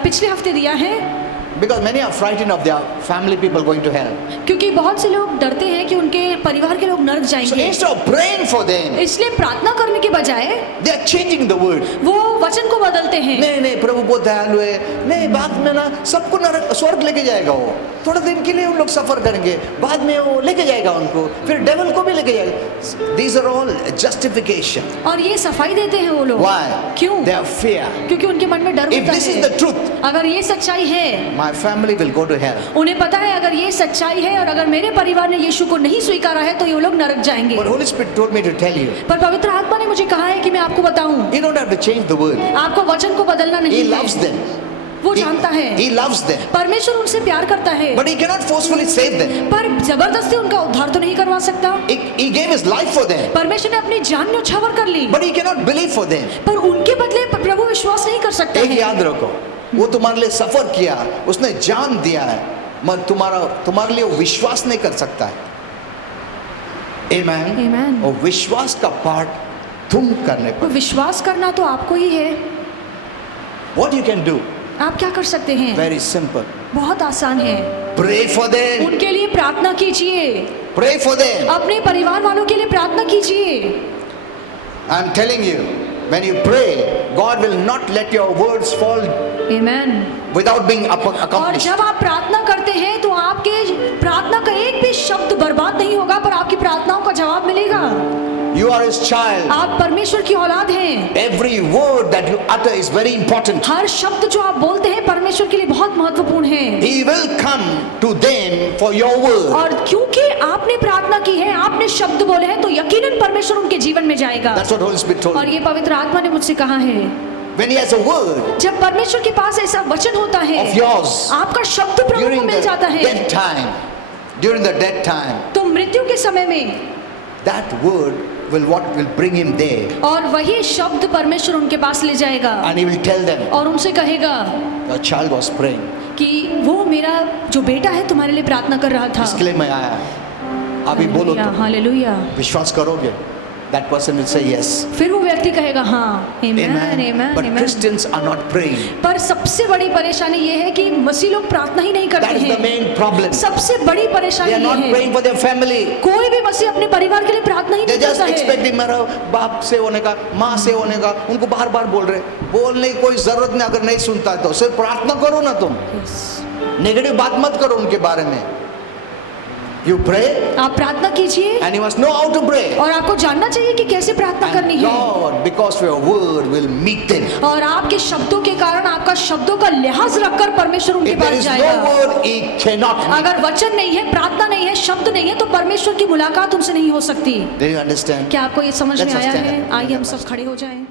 पिछले हफ्ते दिया है। Because many are frightened of their family people going to hell. क्योंकि बहुत से लोग डरते हैं कि उनके परिवार के लोग नरक So जाएंगे, instead of praying for them, इसलिए प्रार्थना करने के बजाय they are changing the word. वो वचन को बदलते हैं। नहीं नहीं, प्रभु बहुत दयालु है, नहीं बाद में ना सबको नरक स्वर्ग लेके जाएगा वो, थोड़े दिन के लिए उन लोग सफर करेंगे, बाद में वो लेके जाएगा उनको, फिर डेविल को भी लेके जाएगा। These are all justification. और ये सफाई देते हैं वो लोग। Why? क्यों? They have fear. क्योंकि उनके मन में डर If होता this is है। the truth, अगर ये सच्चाई है, my family will go to hell. उन्हें पता है अगर ये सच्चाई है और अगर मेरे परिवार ने यीशु को नहीं स्वीकारा है तो ये लोग नरक जाएंगे। But Holy Spirit told me to tell you, पर पवित्र आत्मा ने मुझे कहा है कि मैं आपको बताऊं, you don't have to change the word. आपको वचन को बदलना He नहीं loves है। them. वो जानता है, He loves them. परमेश्वर उनसे प्यार करता है, But he cannot forcefully save them. पर जबरदस्ती उनका उद्धार तो नहीं करवा सकता। He gave his life for them. परमेश्वर ने अपनी जान न्यौछावर कर ली, But he cannot believe for them. पर उनके बदले प्रभु विश्वास नहीं कर सकता एक है। याद रखो, वो तुम्हारे लिए सफर किया, उसने जान दिया है, मगर तुम्हारे लिए वो विश्वास नहीं कर सकता है। Amen. Amen. और विश्वास का पार्ट तुम करने तो पर। विश्वास करना तो आपको ही है। What you can do? आप क्या कर सकते हैं? Very simple. बहुत आसान है। Pray for them. उनके लिए प्रार्थना कीजिए, Pray for them. अपने परिवार वालों के लिए प्रार्थना कीजिए। I'm telling you, when you pray, God will not let your words fall Amen. without being और accomplished. जब आप प्रार्थना करते हैं तो आपके प्रार्थना का एक भी शब्द बर्बाद नहीं होगा, पर आपकी प्रार्थनाओं का जवाब मिलेगा। You are his child. आप परमेश्वर की औलाद हैं। Every word that you utter is very important. हर शब्द जो आप बोलते हैं परमेश्वर के लिए बहुत महत्वपूर्ण है। He will come to them for your word. और क्योंकि आपने प्रार्थना की है, आपने शब्द बोले हैं, तो यकीनन परमेश्वर उनके जीवन में जाएगा। That's what Holy Spirit told और me. ये पवित्र आत्मा ने मुझसे कहा है, When he has a word जब परमेश्वर के पास ऐसा वचन होता है, of yours आपका शब्द प्रभु को during मिल जाता the है, dead time, during the dead time, तो मृत्यु के समय में that word will bring him there, और वही शब्द परमेश्वर उनके पास ले जाएगा and he will tell them, और उनसे कहेगा your child was praying. कि वो मेरा जो बेटा है तुम्हारे लिए प्रार्थना कर रहा था। इसके लिए मैं आया। अभी बोलो तो हालेलुया। विश्वास करोगे? That person will say yes. फिर वो व्यक्ति कहेगा हाँ। Amen, amen, But amen. Christians are not praying. पर सबसे बड़ी परेशानी ये है कि मसीह लोग प्रार्थना ही नहीं करते That is the हैं। main problem. सबसे बड़ी परेशानी They are ये not है, praying for their family. कोई भी मसीह अपने परिवार के लिए प्रार्थना ही They नहीं just करता है। expecting मेरा बाप से होने का, माँ से होने का, उनको बार बार बोल रहे, बोलने की कोई जरूरत नहीं। अगर नहीं सुनता है तो सिर्फ प्रार्थना करो ना, तुम नेगेटिव बात मत करो उनके बारे में। You pray आप प्रार्थना कीजिए and you must know how to pray. और आपको जानना चाहिए कि कैसे प्रार्थना करनी And है, God, because of your word, will meet them. और आपके शब्दों के कारण आपका शब्दों का लिहाज रखकर परमेश्वर उनके If there pass is no जाएगा। word, He cannot meet. अगर वचन नहीं है, प्रार्थना नहीं है, शब्द नहीं है, तो परमेश्वर की मुलाकात उनसे नहीं हो सकती। Do you understand? क्या आपको ये समझ में Let's आया stand है? up. आइए हम सब खड़े हो जाएं।